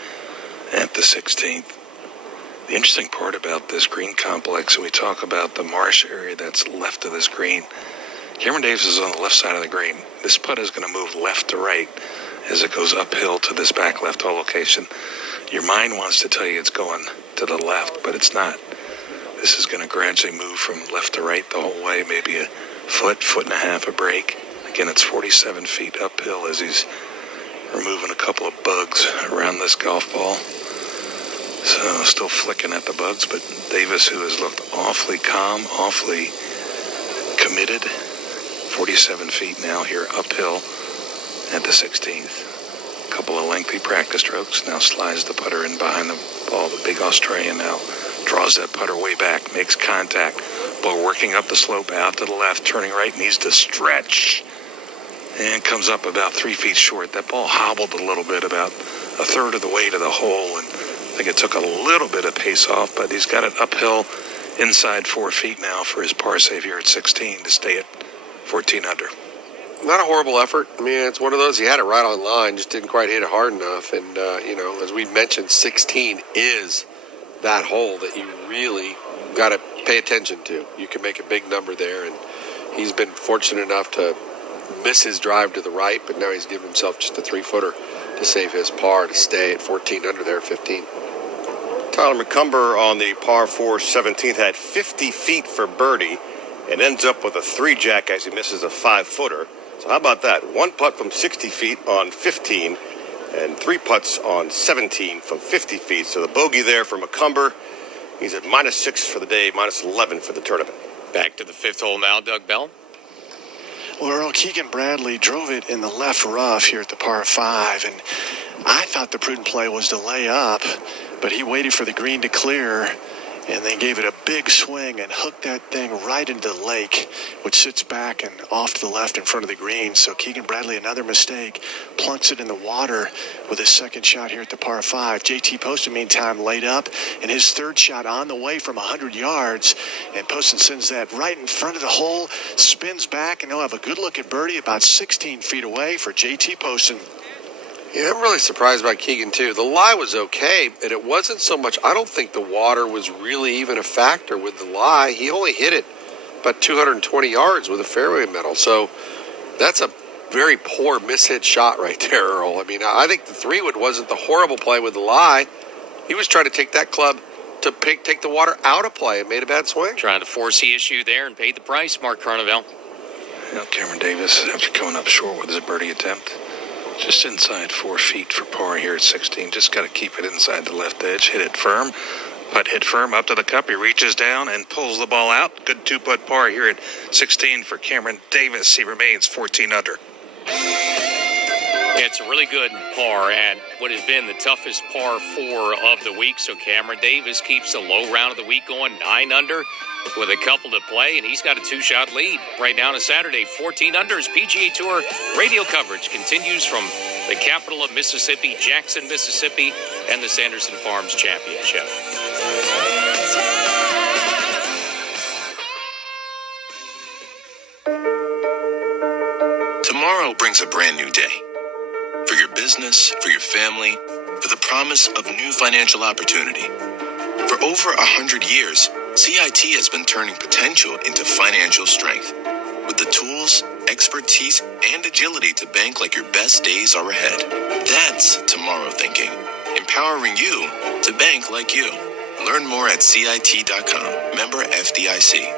at the 16th. The interesting part about this green complex, we talk about the marsh area that's left of this green. Cameron Davis is on the left side of the green. This putt is going to move left to right as it goes uphill to this back left hole location. Your mind wants to tell you it's going to the left, but it's not. This is going to gradually move from left to right the whole way, maybe a foot, foot and a half a break. Again, it's 47 feet uphill as he's removing a couple of bugs around this golf ball. So still flicking at the bugs, but Davis, who has looked awfully calm, awfully committed, 47 feet now here uphill at the 16th. A couple of lengthy practice strokes. Now slides the putter in behind the ball. The big Australian now Draws that putter way back, makes contact. Ball working up the slope, out to the left, turning right, needs to stretch. And comes up about 3 feet short. That ball hobbled a little bit, about a third of the way to the hole, and I think it took a little bit of pace off, but he's got it uphill inside 4 feet now for his par save here at 16 to stay at 14 under. Not a horrible effort. I mean, it's one of those, he had it right on line, just didn't quite hit it hard enough. And, as we mentioned, 16 is that hole that you really got to pay attention to. You can make a big number there, and he's been fortunate enough to miss his drive to the right, but now he's given himself just a 3-footer to save his par to stay at 14 under there at 15. Tyler McCumber on the par 4 17th had 50 feet for birdie and ends up with a 3-jack as he misses a 5-footer. So how about that? 1 putt from 60 feet on 15 and 3 putts on 17 from 50 feet. So the bogey there for McCumber. He's at -6 for the day, -11 for the tournament. Back to the 5th hole now, Doug Bell. Well, Earl, Keegan Bradley drove it in the left rough here at the par 5, and I thought the prudent play was to lay up, but he waited for the green to clear and then gave it a big swing and hooked that thing right into the lake, which sits back and off to the left in front of the green. So Keegan Bradley, another mistake, plunks it in the water with his second shot here at the par 5. JT Poston, meantime, laid up, and his third shot on the way from 100 yards, and Poston sends that right in front of the hole, spins back, and he'll have a good look at birdie about 16 feet away for JT Poston. Yeah, I'm really surprised by Keegan, too. The lie was okay, and it wasn't so much, I don't think the water was really even a factor with the lie. He only hit it about 220 yards with a fairway metal. So that's a very poor mishit shot right there, Earl. I mean, I think the 3-wood wasn't the horrible play with the lie. He was trying to take that club to take the water out of play and made a bad swing. Trying to force the issue there and paid the price, Mark Carnevale. Cameron Davis, after coming up short with his birdie attempt, just inside 4 feet for par here at 16. Just got to keep it inside the left edge. Hit it firm. Putt hit firm up to the cup. He reaches down and pulls the ball out. Good 2-putt par here at 16 for Cameron Davis. He remains 14 under. It's a really good par at what has been the toughest par 4 of the week. So Cameron Davis keeps the low round of the week going 9 under with a couple to play, and he's got a 2-shot lead right now on a Saturday. 14 under. His PGA Tour radio coverage continues from the capital of Mississippi, Jackson, Mississippi, and the Sanderson Farms Championship. Tomorrow brings a brand new day. For your business, for your family, for the promise of new financial opportunity. For over 100 years, CIT has been turning potential into financial strength. With the tools, expertise, and agility to bank like your best days are ahead. That's tomorrow thinking. Empowering you to bank like you. Learn more at CIT.com. Member FDIC.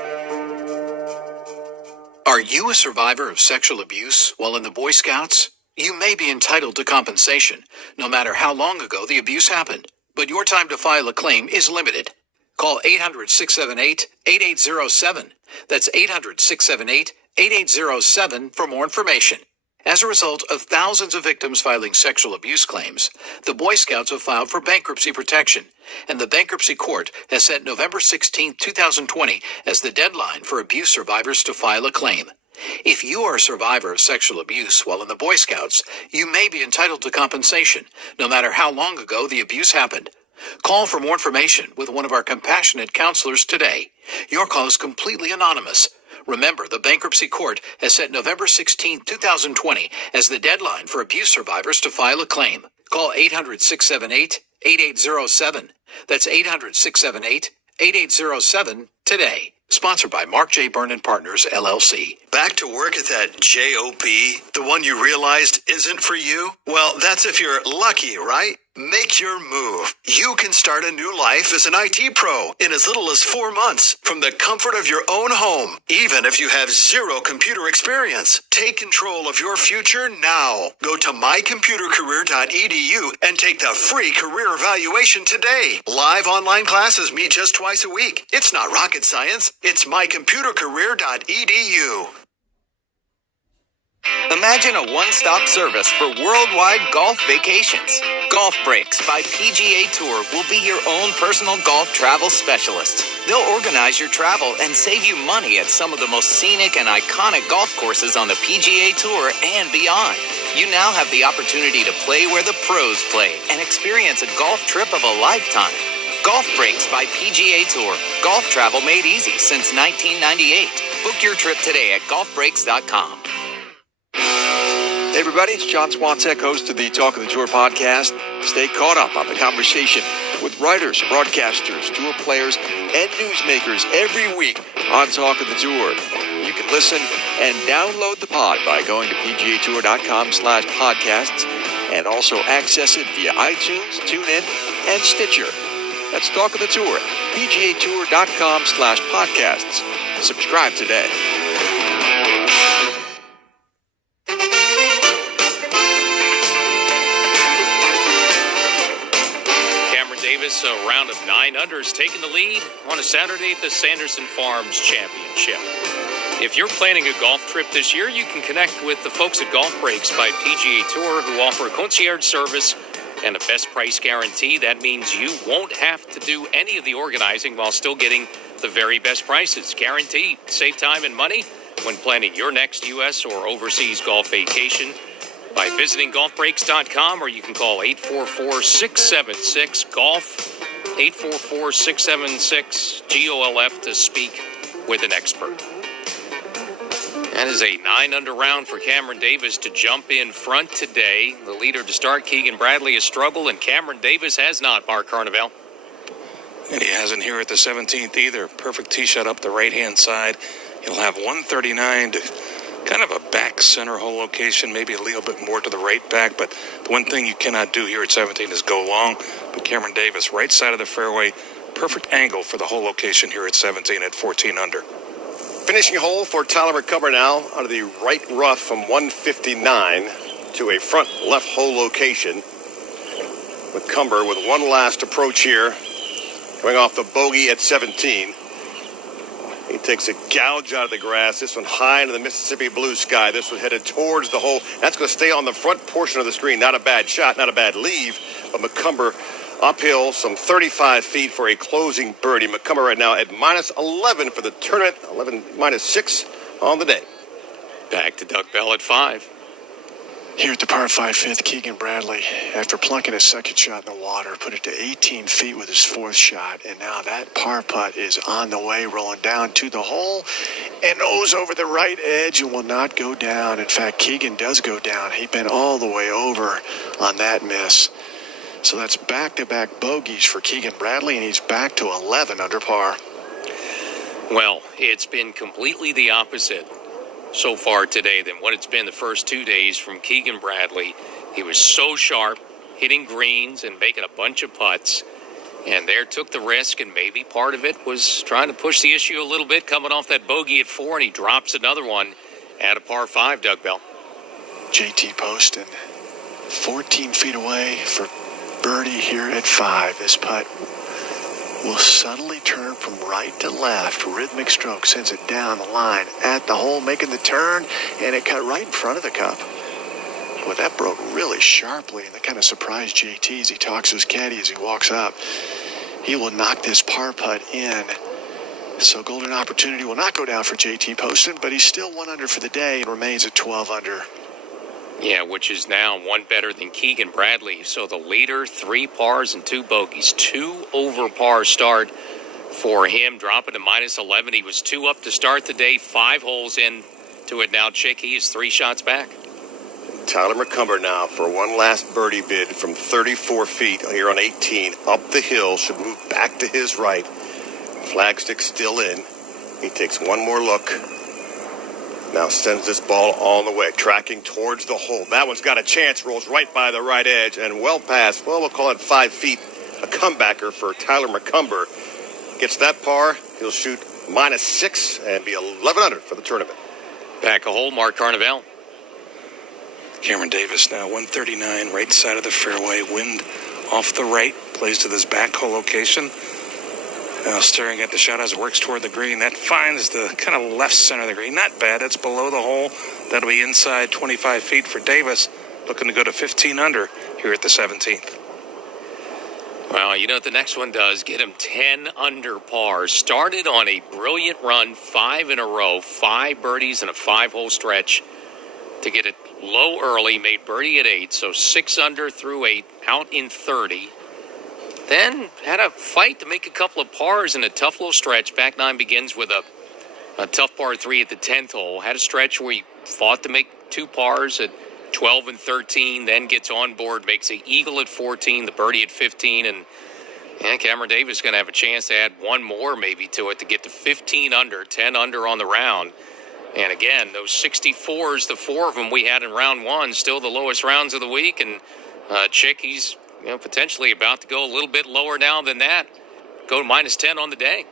Are you a survivor of sexual abuse while in the Boy Scouts? You may be entitled to compensation, no matter how long ago the abuse happened. But your time to file a claim is limited. Call 800-678-8807. That's 800-678-8807 for more information. As a result of thousands of victims filing sexual abuse claims, the Boy Scouts have filed for bankruptcy protection, and the bankruptcy court has set November 16, 2020 as the deadline for abuse survivors to file a claim. If you are a survivor of sexual abuse while in the Boy Scouts, you may be entitled to compensation, no matter how long ago the abuse happened. Call for more information with one of our compassionate counselors today. Your call is completely anonymous. Remember, the bankruptcy court has set November 16, 2020 as the deadline for abuse survivors to file a claim. Call 800-678-8807. That's 800-678-8807 today. Sponsored by Mark J. Byrne & Partners, LLC. Back to work at that job? The one you realized isn't for you? Well, that's if you're lucky, right? Make your move. You can start a new life as an IT pro in as little as 4 months from the comfort of your own home, even if you have zero computer experience. Take control of your future now. Go to mycomputercareer.edu and take the free career evaluation today. Live online classes meet just twice a week. It's not rocket science. It's mycomputercareer.edu. Imagine a one-stop service for worldwide golf vacations. Golf Breaks by PGA Tour will be your own personal golf travel specialist. They'll organize your travel and save you money at some of the most scenic and iconic golf courses on the PGA Tour and beyond. You now have the opportunity to play where the pros play and experience a golf trip of a lifetime. Golf Breaks by PGA Tour. Golf travel made easy since 1998. Book your trip today at golfbreaks.com. Hey everybody, it's John Swantek, host of the Talk of the Tour podcast. Stay caught up on the conversation with writers, broadcasters, tour players, and newsmakers every week on Talk of the Tour. You can listen and download the pod by going to pgatour.com/podcasts and also access it via iTunes, TuneIn, and Stitcher. That's Talk of the Tour, pgatour.com/podcasts. Subscribe today. Davis, a round of 9 unders, taking the lead on a Saturday at the Sanderson Farms Championship. If you're planning a golf trip this year, you can connect with the folks at Golf Breaks by PGA Tour, who offer concierge service and a best price guarantee. That means you won't have to do any of the organizing while still getting the very best prices. Guaranteed. Save time and money when planning your next U.S. or overseas golf vacation by visiting golfbreaks.com, or you can call 844-676-GOLF, 844-676-GOLF to speak with an expert. That is a 9-under round for Cameron Davis to jump in front today. The leader to start, Keegan Bradley, has struggled, and Cameron Davis has not, Mark Carnevale. And he hasn't here at the 17th either. Perfect tee shot up the right-hand side. He'll have 139 to kind of a back center hole location, maybe a little bit more to the right back, but the one thing you cannot do here at 17 is go long. But Cameron Davis, right side of the fairway, perfect angle for the hole location here at 17 at 14 under. Finishing hole for Tyler McCumber now out of the right rough from 159 to a front left hole location. McCumber with one last approach here, going off the bogey at 17. He takes a gouge out of the grass. This one high into the Mississippi blue sky. This one headed towards the hole. That's going to stay on the front portion of the screen. Not a bad shot, not a bad leave. But McCumber uphill some 35 feet for a closing birdie. McCumber right now at minus 11 for the tournament. 11 minus 6 on the day. Back to Doug Bell at 5. Here at the par 5 fifth, Keegan Bradley, after plunking his second shot in the water, put it to 18 feet with his fourth shot. And now that par putt is on the way, rolling down to the hole and O's over the right edge and will not go down. In fact, Keegan does go down. He bent all the way over on that miss. So that's back-to-back bogeys for Keegan Bradley, and he's back to 11 under par. Well, it's been completely the opposite so far today than what it's been the first 2 days from Keegan Bradley. He was so sharp, hitting greens and making a bunch of putts, and there took the risk, and maybe part of it was trying to push the issue a little bit, coming off that bogey at 4, and he drops another one at a par 5, Doug Bell. JT Poston, 14 feet away for birdie here at 5. This putt will subtly turn from right to left. Rhythmic stroke sends it down the line at the hole, making the turn, and it cut right in front of the cup. Well, that broke really sharply, and that kind of surprised JT as he talks to his caddy as he walks up. He will knock this par putt in. So golden opportunity will not go down for JT Poston, but he's still 1 under for the day and remains at 12 under. Yeah, which is now one better than Keegan Bradley. So the leader, 3 pars and 2 bogeys. 2 over par start for him, dropping to minus 11. He was 2 up to start the day, 5 holes in to it now. Chick, he is 3 shots back. Tyler McCumber now for one last birdie bid from 34 feet here on 18. Up the hill, should move back to his right. Flagstick still in. He takes one more look. Now sends this ball on the way, tracking towards the hole. That one's got a chance, rolls right by the right edge, and well past, well, we'll call it 5 feet. A comebacker for Tyler McCumber. Gets that par, he'll shoot minus 6 and be 11 under for the tournament. Back a hole, Mark Carnevale. Cameron Davis now 139, right side of the fairway, wind off the right, plays to this back hole location. Staring at the shot as it works toward the green. That finds the kind of left center of the green. Not bad. That's below the hole. That'll be inside 25 feet for Davis. Looking to go to 15 under here at the 17th. Well, you know what the next one does? Get him 10 under par. Started on a brilliant run, 5 in a row, 5 birdies in a 5-hole stretch to get it low early. Made birdie at 8, so 6 under through 8, out in 30. Then had a fight to make a couple of pars in a tough little stretch. Back 9 begins with a tough par 3 at the 10th hole. Had a stretch where he fought to make 2 pars at 12 and 13, then gets on board, makes an eagle at 14, the birdie at 15, and Cameron Davis is going to have a chance to add one more maybe to it to get to 15 under, 10 under on the round. And again, those 64s, the 4 of them we had in round 1, still the lowest rounds of the week, and Chick, he's potentially about to go a little bit lower now than that, go to minus 10 on the day.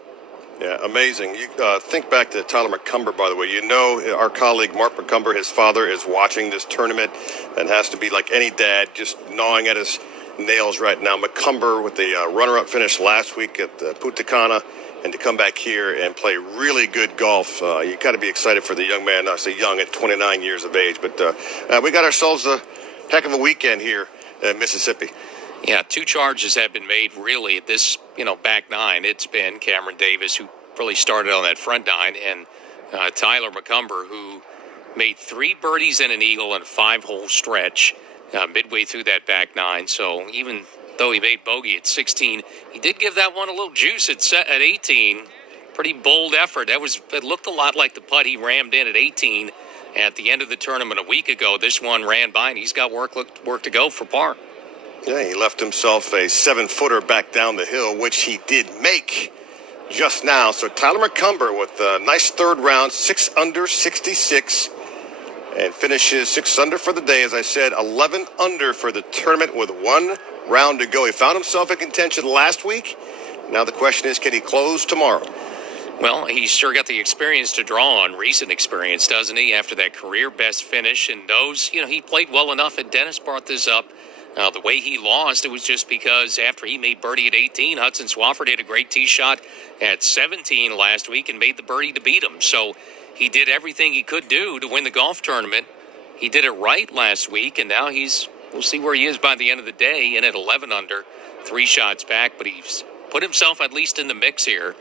Yeah, amazing. You think back to Tyler McCumber, by the way. You know, our colleague Mark McCumber, his father, is watching this tournament and has to be like any dad, just gnawing at his nails right now. McCumber with the runner-up finish last week at Punta Cana, and to come back here and play really good golf. You got to be excited for the young man. I say young at 29 years of age, but we got ourselves a heck of a weekend here in Mississippi. Yeah, 2 charges have been made really at this, back 9. It's been Cameron Davis, who really started on that front 9, and Tyler McCumber, who made 3 birdies and an eagle in a 5-hole stretch midway through that back 9. So even though he made bogey at 16, he did give that one a little juice at 18. Pretty bold effort. It looked a lot like the putt he rammed in at 18 at the end of the tournament a week ago. This one ran by, and he's got work to go for par. Yeah, he left himself a 7-footer back down the hill, which he did make just now. So Tyler McCumber with a nice third round, 6 under, 66, and finishes 6 under for the day. As I said, 11 under for the tournament with 1 round to go. He found himself in contention last week. Now the question is, can he close tomorrow? Well, he's sure got the experience to draw on, recent experience, doesn't he, after that career best finish, and knows, he played well enough, and Dennis brought this up. The way he lost, it was just because after he made birdie at 18, Hudson Swafford hit a great tee shot at 17 last week and made the birdie to beat him. So he did everything he could do to win the golf tournament. He did it right last week, and now we'll see where he is by the end of the day, and at 11 under, 3 shots back, but he's put himself at least in the mix here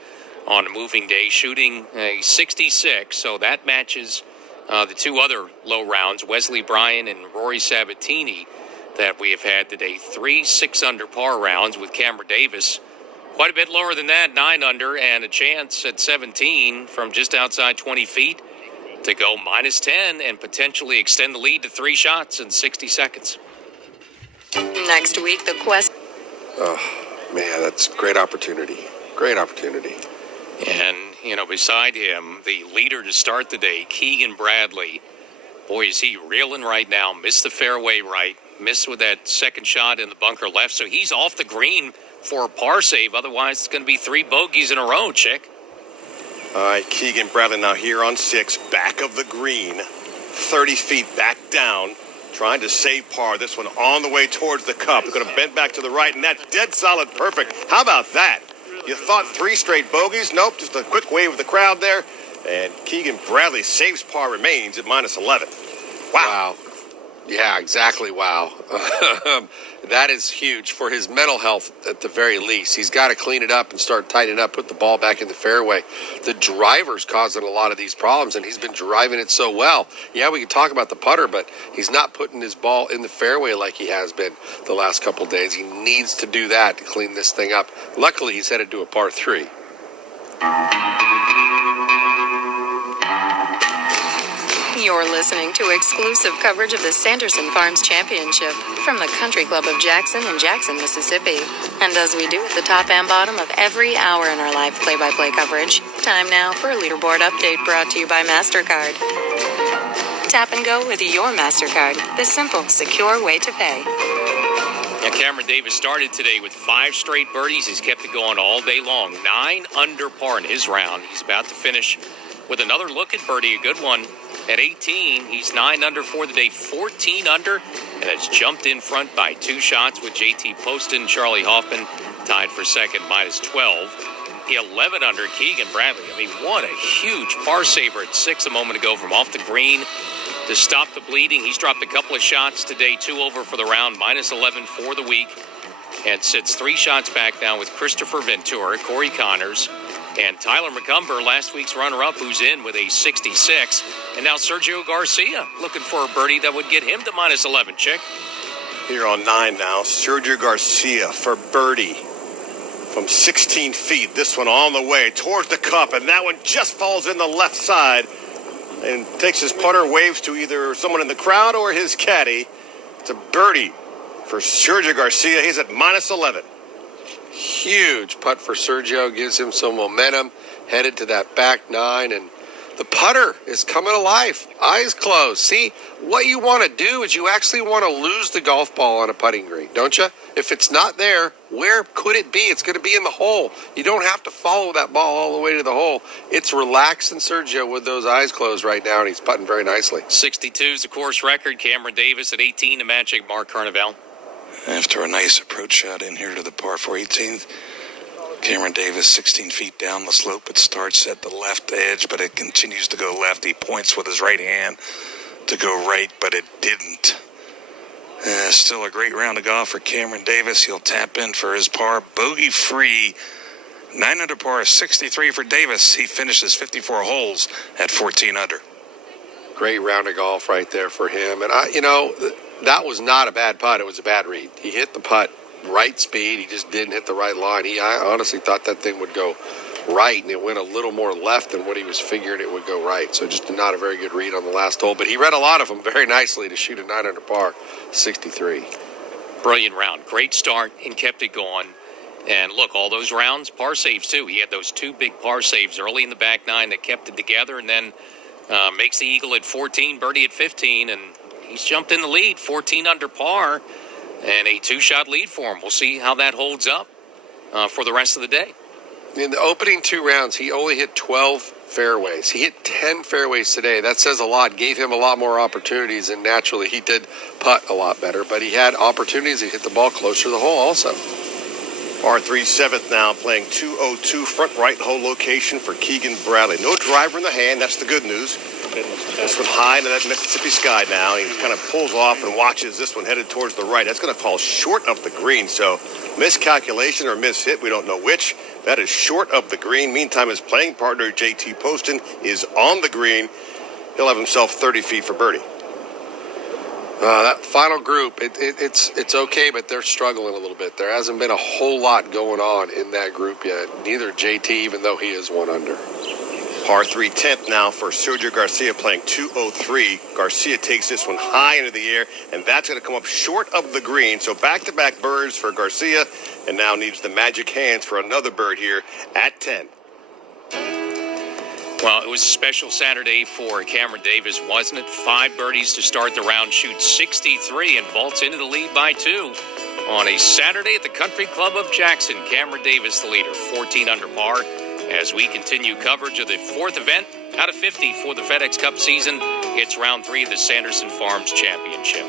on a moving day, shooting a 66, so that matches the 2 other low rounds, Wesley Bryan and Rory Sabbatini, that we have had today. 3 6-under par rounds with Cameron Davis. Quite a bit lower than that, 9 under, and a chance at 17 from just outside 20 feet to go minus 10 and potentially extend the lead to 3 shots in 60 seconds. Next week, the quest. Oh, man, that's great opportunity. Great opportunity. And, beside him, the leader to start the day, Keegan Bradley. Boy, is he reeling right now. Missed the fairway right. Missed with that second shot in the bunker left. So he's off the green for a par save. Otherwise, it's going to be 3 bogeys in a row, Chick. All right, Keegan Bradley now here on 6, back of the green, 30 feet back down, trying to save par. This one on the way towards the cup. Going to bend back to the right, and that's dead solid perfect. How about that? You thought 3 straight bogeys? Nope, just a quick wave of the crowd there. And Keegan Bradley saves par, remains at minus 11. Wow. Yeah, exactly. Wow. That is huge for his mental health at the very least. He's got to clean it up and start tightening up, put the ball back in the fairway. The driver's causing a lot of these problems, and he's been driving it so well. Yeah, we can talk about the putter, but he's not putting his ball in the fairway like he has been the last couple of days. He needs to do that to clean this thing up. Luckily, he's headed to a par 3. You're listening to exclusive coverage of the Sanderson Farms Championship from the Country Club of Jackson in Jackson, Mississippi. And as we do at the top and bottom of every hour in our live play-by-play coverage, time now for a leaderboard update brought to you by MasterCard. Tap and go with your MasterCard, the simple, secure way to pay. Now, Cameron Davis started today with 5 straight birdies. He's kept it going all day long. 9 under par in his round. He's about to finish with another look at birdie, a good one. At 18, he's 9 under for the day, 14 under, and has jumped in front by 2 shots with JT Poston. Charlie Hoffman tied for second, minus 12. 11 under Keegan Bradley. I mean, what a huge par saver at 6 a moment ago from off the green to stop the bleeding. He's dropped a couple of shots today, 2 over for the round, minus 11 for the week, and sits 3 shots back now with Christopher Ventura, Corey Connors, and Tyler McCumber, last week's runner-up, who's in with a 66. And now Sergio Garcia looking for a birdie that would get him to minus 11, Chick. Here on 9 now, Sergio Garcia for birdie from 16 feet. This one on the way towards the cup, and that one just falls in the left side and takes his putter, waves to either someone in the crowd or his caddy. It's a birdie for Sergio Garcia. He's at minus 11. Huge putt for Sergio, gives him some momentum, headed to that back 9, and the putter is coming alive. Eyes closed. See, what you want to do is you actually want to lose the golf ball on a putting green, don't you? If it's not there, where could it be? It's going to be in the hole. You don't have to follow that ball all the way to the hole. It's relaxing Sergio with those eyes closed right now, and he's putting very nicely. 62 is the course record. Cameron Davis at 18 to match it. Mark Carnevale. After a nice approach shot in here to the par 4 18th, Cameron Davis 16 feet down the slope. It starts at the left edge, but it continues to go left. He points with his right hand to go right, but it didn't. Still a great round of golf for Cameron Davis. He'll tap in for his par bogey-free. 9 under par, 63 for Davis. He finishes 54 holes at 14 under. Great round of golf right there for him. And, that was not a bad putt. It was a bad read. He hit the putt right speed. He just didn't hit the right line. I honestly thought that thing would go right, and it went a little more left than what he was figuring it would go right. So just not a very good read on the last hole. But he read a lot of them very nicely to shoot a 9 under par, 63. Brilliant round. Great start and kept it going. And look, all those rounds, par saves too. He had those 2 big par saves early in the back 9 that kept it together, and then makes the eagle at 14, birdie at 15, and he's jumped in the lead, 14 under par, and a 2-shot lead for him. We'll see how that holds up for the rest of the day. In the opening 2 rounds, he only hit 12 fairways. He hit 10 fairways today. That says a lot. Gave him a lot more opportunities, and naturally he did putt a lot better. But he had opportunities. He hit the ball closer to the hole also. Par 3 7th now, playing 202 front right hole location for Keegan Bradley. No driver in the hand. That's the good news. This one high into that Mississippi sky now. He kind of pulls off and watches this one headed towards the right. That's going to fall short of the green. So miscalculation or mishit, we don't know which. That is short of the green. Meantime, his playing partner, JT Poston, is on the green. He'll have himself 30 feet for birdie. That final group, it's okay, but they're struggling a little bit. There hasn't been a whole lot going on in that group yet. Neither JT, even though he is 1 under. Par 3 10th now for Sergio Garcia, playing 203. Garcia takes this one high into the air, and that's going to come up short of the green. So back-to-back birds for Garcia, and now needs the magic hands for another bird here at 10. Well, it was a special Saturday for Cameron Davis, wasn't it? 5 birdies to start the round, shoots 63, and vaults into the lead by 2. On a Saturday at the Country Club of Jackson, Cameron Davis, the leader, 14 under par. As we continue coverage of the 4th event out of 50 for the FedEx Cup season, it's round 3 of the Sanderson Farms Championship.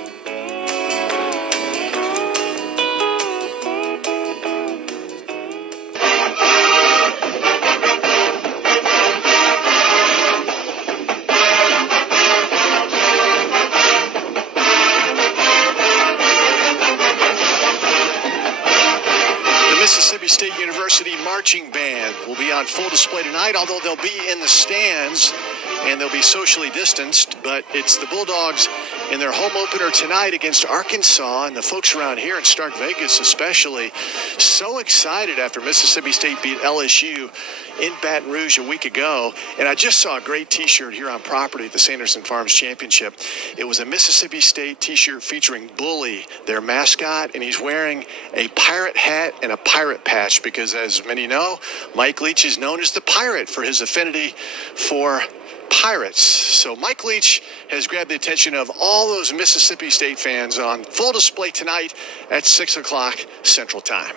Mississippi State University Marching Band will be on full display tonight, although they'll be in the stands and they'll be socially distanced. But it's the Bulldogs in their home opener tonight against Arkansas, and the folks around here in Stark Vegas especially so excited after Mississippi State beat LSU in Baton Rouge a week ago. And I just saw a great t-shirt here on property at the Sanderson Farms Championship. It was a Mississippi State t-shirt featuring Bully, their mascot, and he's wearing a pirate hat and a pirate patch because, as many know, Mike Leach is known as the Pirate for his affinity for pirates. So Mike Leach has grabbed the attention of all those Mississippi State fans on full display tonight at 6 o'clock Central Time.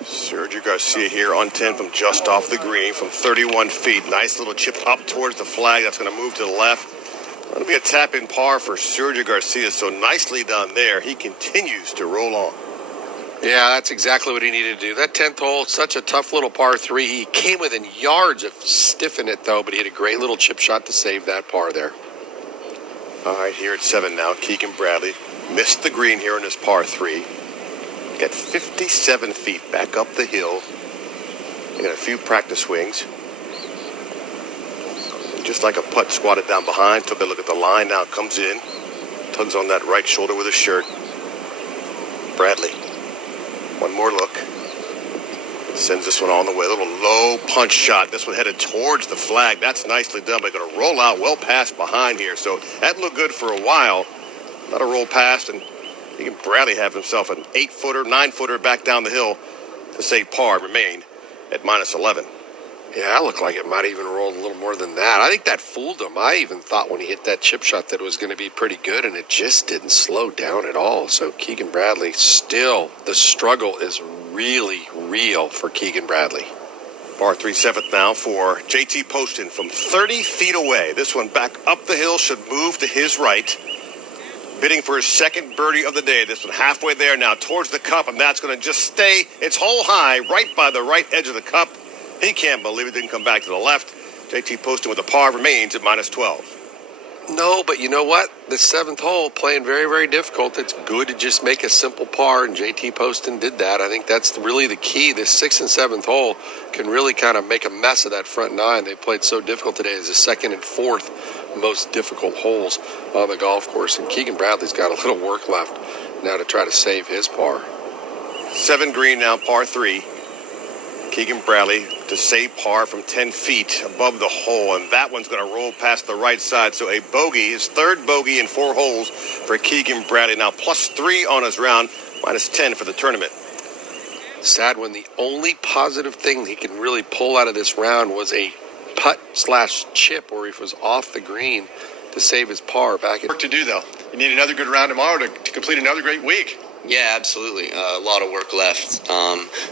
Sergio Garcia here on 10 from just off the green from 31 feet. Nice little chip up towards the flag. That's going to move to the left. That'll be a tap-in par for Sergio Garcia, so nicely done there. He continues to roll on. Yeah, that's exactly what he needed to do. That 10th hole, such a tough little par 3. He came within yards of stiffing it, though, but he had a great little chip shot to save that par there. All right, here at 7 now, Keegan Bradley missed the green here in his par 3. Got 57 feet back up the hill. They got a few practice swings. And just like a putt squatted down behind, took a look at the line, now comes in, tugs on that right shoulder with his shirt. Bradley. One more look. Sends this one on the way. A little low punch shot. This one headed towards the flag. That's nicely done. But going to roll out well past behind here. So that looked good for a while. Let it roll past, and he can Bradley have himself an 8-footer, 9-footer back down the hill to save par, remain at -11. Yeah, it looked like it might even roll a little more than that. I think that fooled him. I even thought when he hit that chip shot that it was going to be pretty good, and it just didn't slow down at all. So Keegan Bradley, still, the struggle is really real for Keegan Bradley. Par 3, 7th now for JT Poston from 30 feet away. This one back up the hill, should move to his right. Bidding for his second birdie of the day. This one halfway there now towards the cup, and that's going to just stay. It's hole high right by the right edge of the cup. He can't believe it didn't come back to the left. JT Poston with a par remains at -12. No, but you know what? The 7th hole, playing very, very difficult. It's good to just make a simple par, and JT Poston did that. I think that's really the key. This 6th and 7th hole can really kind of make a mess of that front 9. They played so difficult today. It's the 2nd and 4th most difficult holes on the golf course, and Keegan Bradley's got a little work left now to try to save his par. 7 green now, par 3. Keegan Bradley to save par from 10 feet above the hole, and that one's going to roll past the right side. So a bogey, his third bogey in 4 holes for Keegan Bradley. Now +3 on his round, -10 for the tournament. Sad when the only positive thing he can really pull out of this round was a putt/chip where he was off the green to save his par back. Work to do, though. You need another good round tomorrow to complete another great week. Yeah, absolutely. A lot of work left.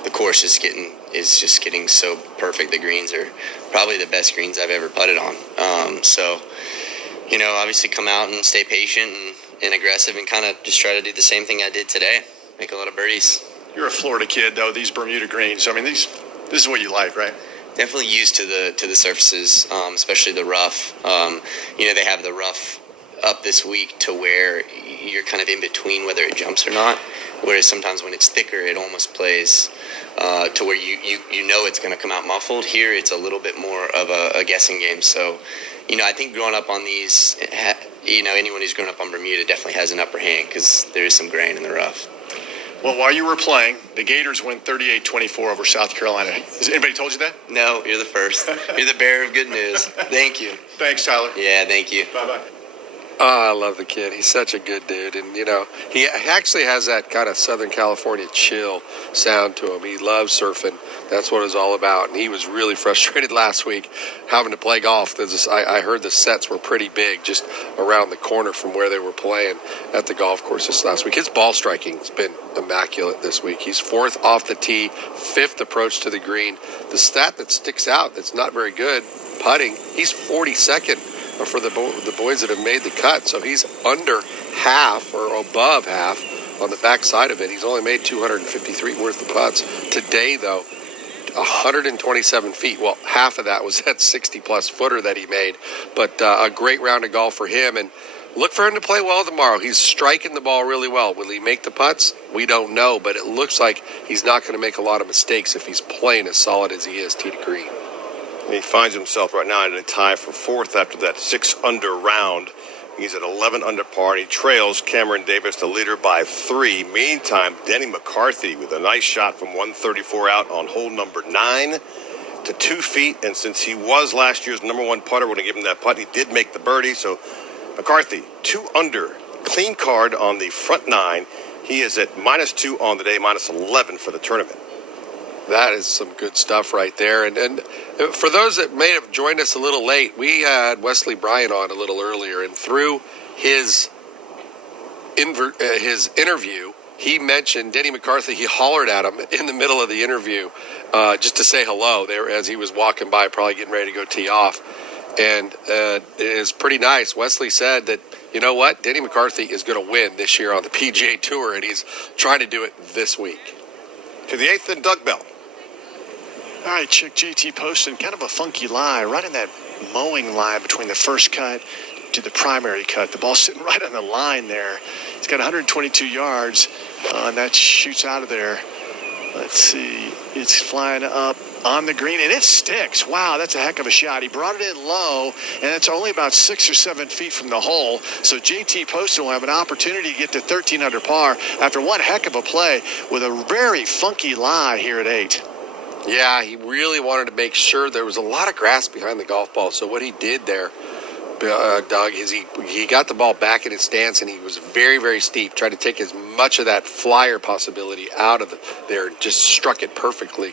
The course is just getting so perfect. The greens are probably the best greens I've ever putted on. So, obviously come out and stay patient and aggressive and kind of just try to do the same thing I did today. Make a lot of birdies. You're a Florida kid, though. These Bermuda greens. I mean, this is what you like, right? Definitely used to the surfaces, especially the rough. They have the rough up this week to where you're kind of in between whether it jumps or not. Whereas sometimes when it's thicker, it almost plays to where you know it's going to come out muffled. Here, it's a little bit more of a guessing game. So, I think growing up on these, anyone who's grown up on Bermuda definitely has an upper hand because there is some grain in the rough. Well, while you were playing, the Gators win 38-24 over South Carolina. Has anybody told you that? No, you're the first. You're the bearer of good news. Thank you. Thanks, Tyler. Yeah, thank you. Bye-bye. Oh, I love the kid. He's such a good dude. And, he actually has that kind of Southern California chill sound to him. He loves surfing. That's what it's all about. And he was really frustrated last week having to play golf. I heard the sets were pretty big just around the corner from where they were playing at the golf course this last week. His ball striking has been immaculate this week. He's 4th off the tee, 5th approach to the green. The stat that sticks out that's not very good, putting, he's 42nd. For the boys that have made the cut. So he's under half or above half on the backside of it. He's only made 253 worth of putts. Today, though, 127 feet. Well, half of that was that 60-plus footer that he made. But a great round of golf for him. And look for him to play well tomorrow. He's striking the ball really well. Will he make the putts? We don't know. But it looks like he's not going to make a lot of mistakes if he's playing as solid as he is tee to green. He finds himself right now in a tie for 4th after that 6-under round. He's at 11 under par. He trails Cameron Davis, the leader, by 3. Meantime, Denny McCarthy with a nice shot from 134 out on hole number 9 to 2 feet. And since he was last year's #1 putter, we're going to give him that putt. He did make the birdie. So McCarthy, 2 under, clean card on the front 9. He is at -2 on the day, -11 for the tournament. That is some good stuff right there. And for those that may have joined us a little late, we had Wesley Bryan on a little earlier, and through his interview, he mentioned Denny McCarthy. He hollered at him in the middle of the interview just to say hello there as he was walking by, probably getting ready to go tee off. And it is pretty nice. Wesley said that, you know what, Denny McCarthy is going to win this year on the PGA Tour, and he's trying to do it this week. To the 8th and Doug Bell. All right, check JT Poston. Kind of a funky lie, right in that mowing line between the first cut to the primary cut. The ball's sitting right on the line there. He's got 122 yards, and that shoots out of there. Let's see. It's flying up on the green, and it sticks. Wow, that's a heck of a shot. He brought it in low, and it's only about 6 or 7 feet from the hole. So JT Poston will have an opportunity to get to 13 under par after one heck of a play with a very funky lie here at 8. Yeah, he really wanted to make sure there was a lot of grass behind the golf ball. So what he did there, Doug, is he got the ball back in its stance, and he was very, very steep. Tried to take as much of that flyer possibility out of there, just struck it perfectly.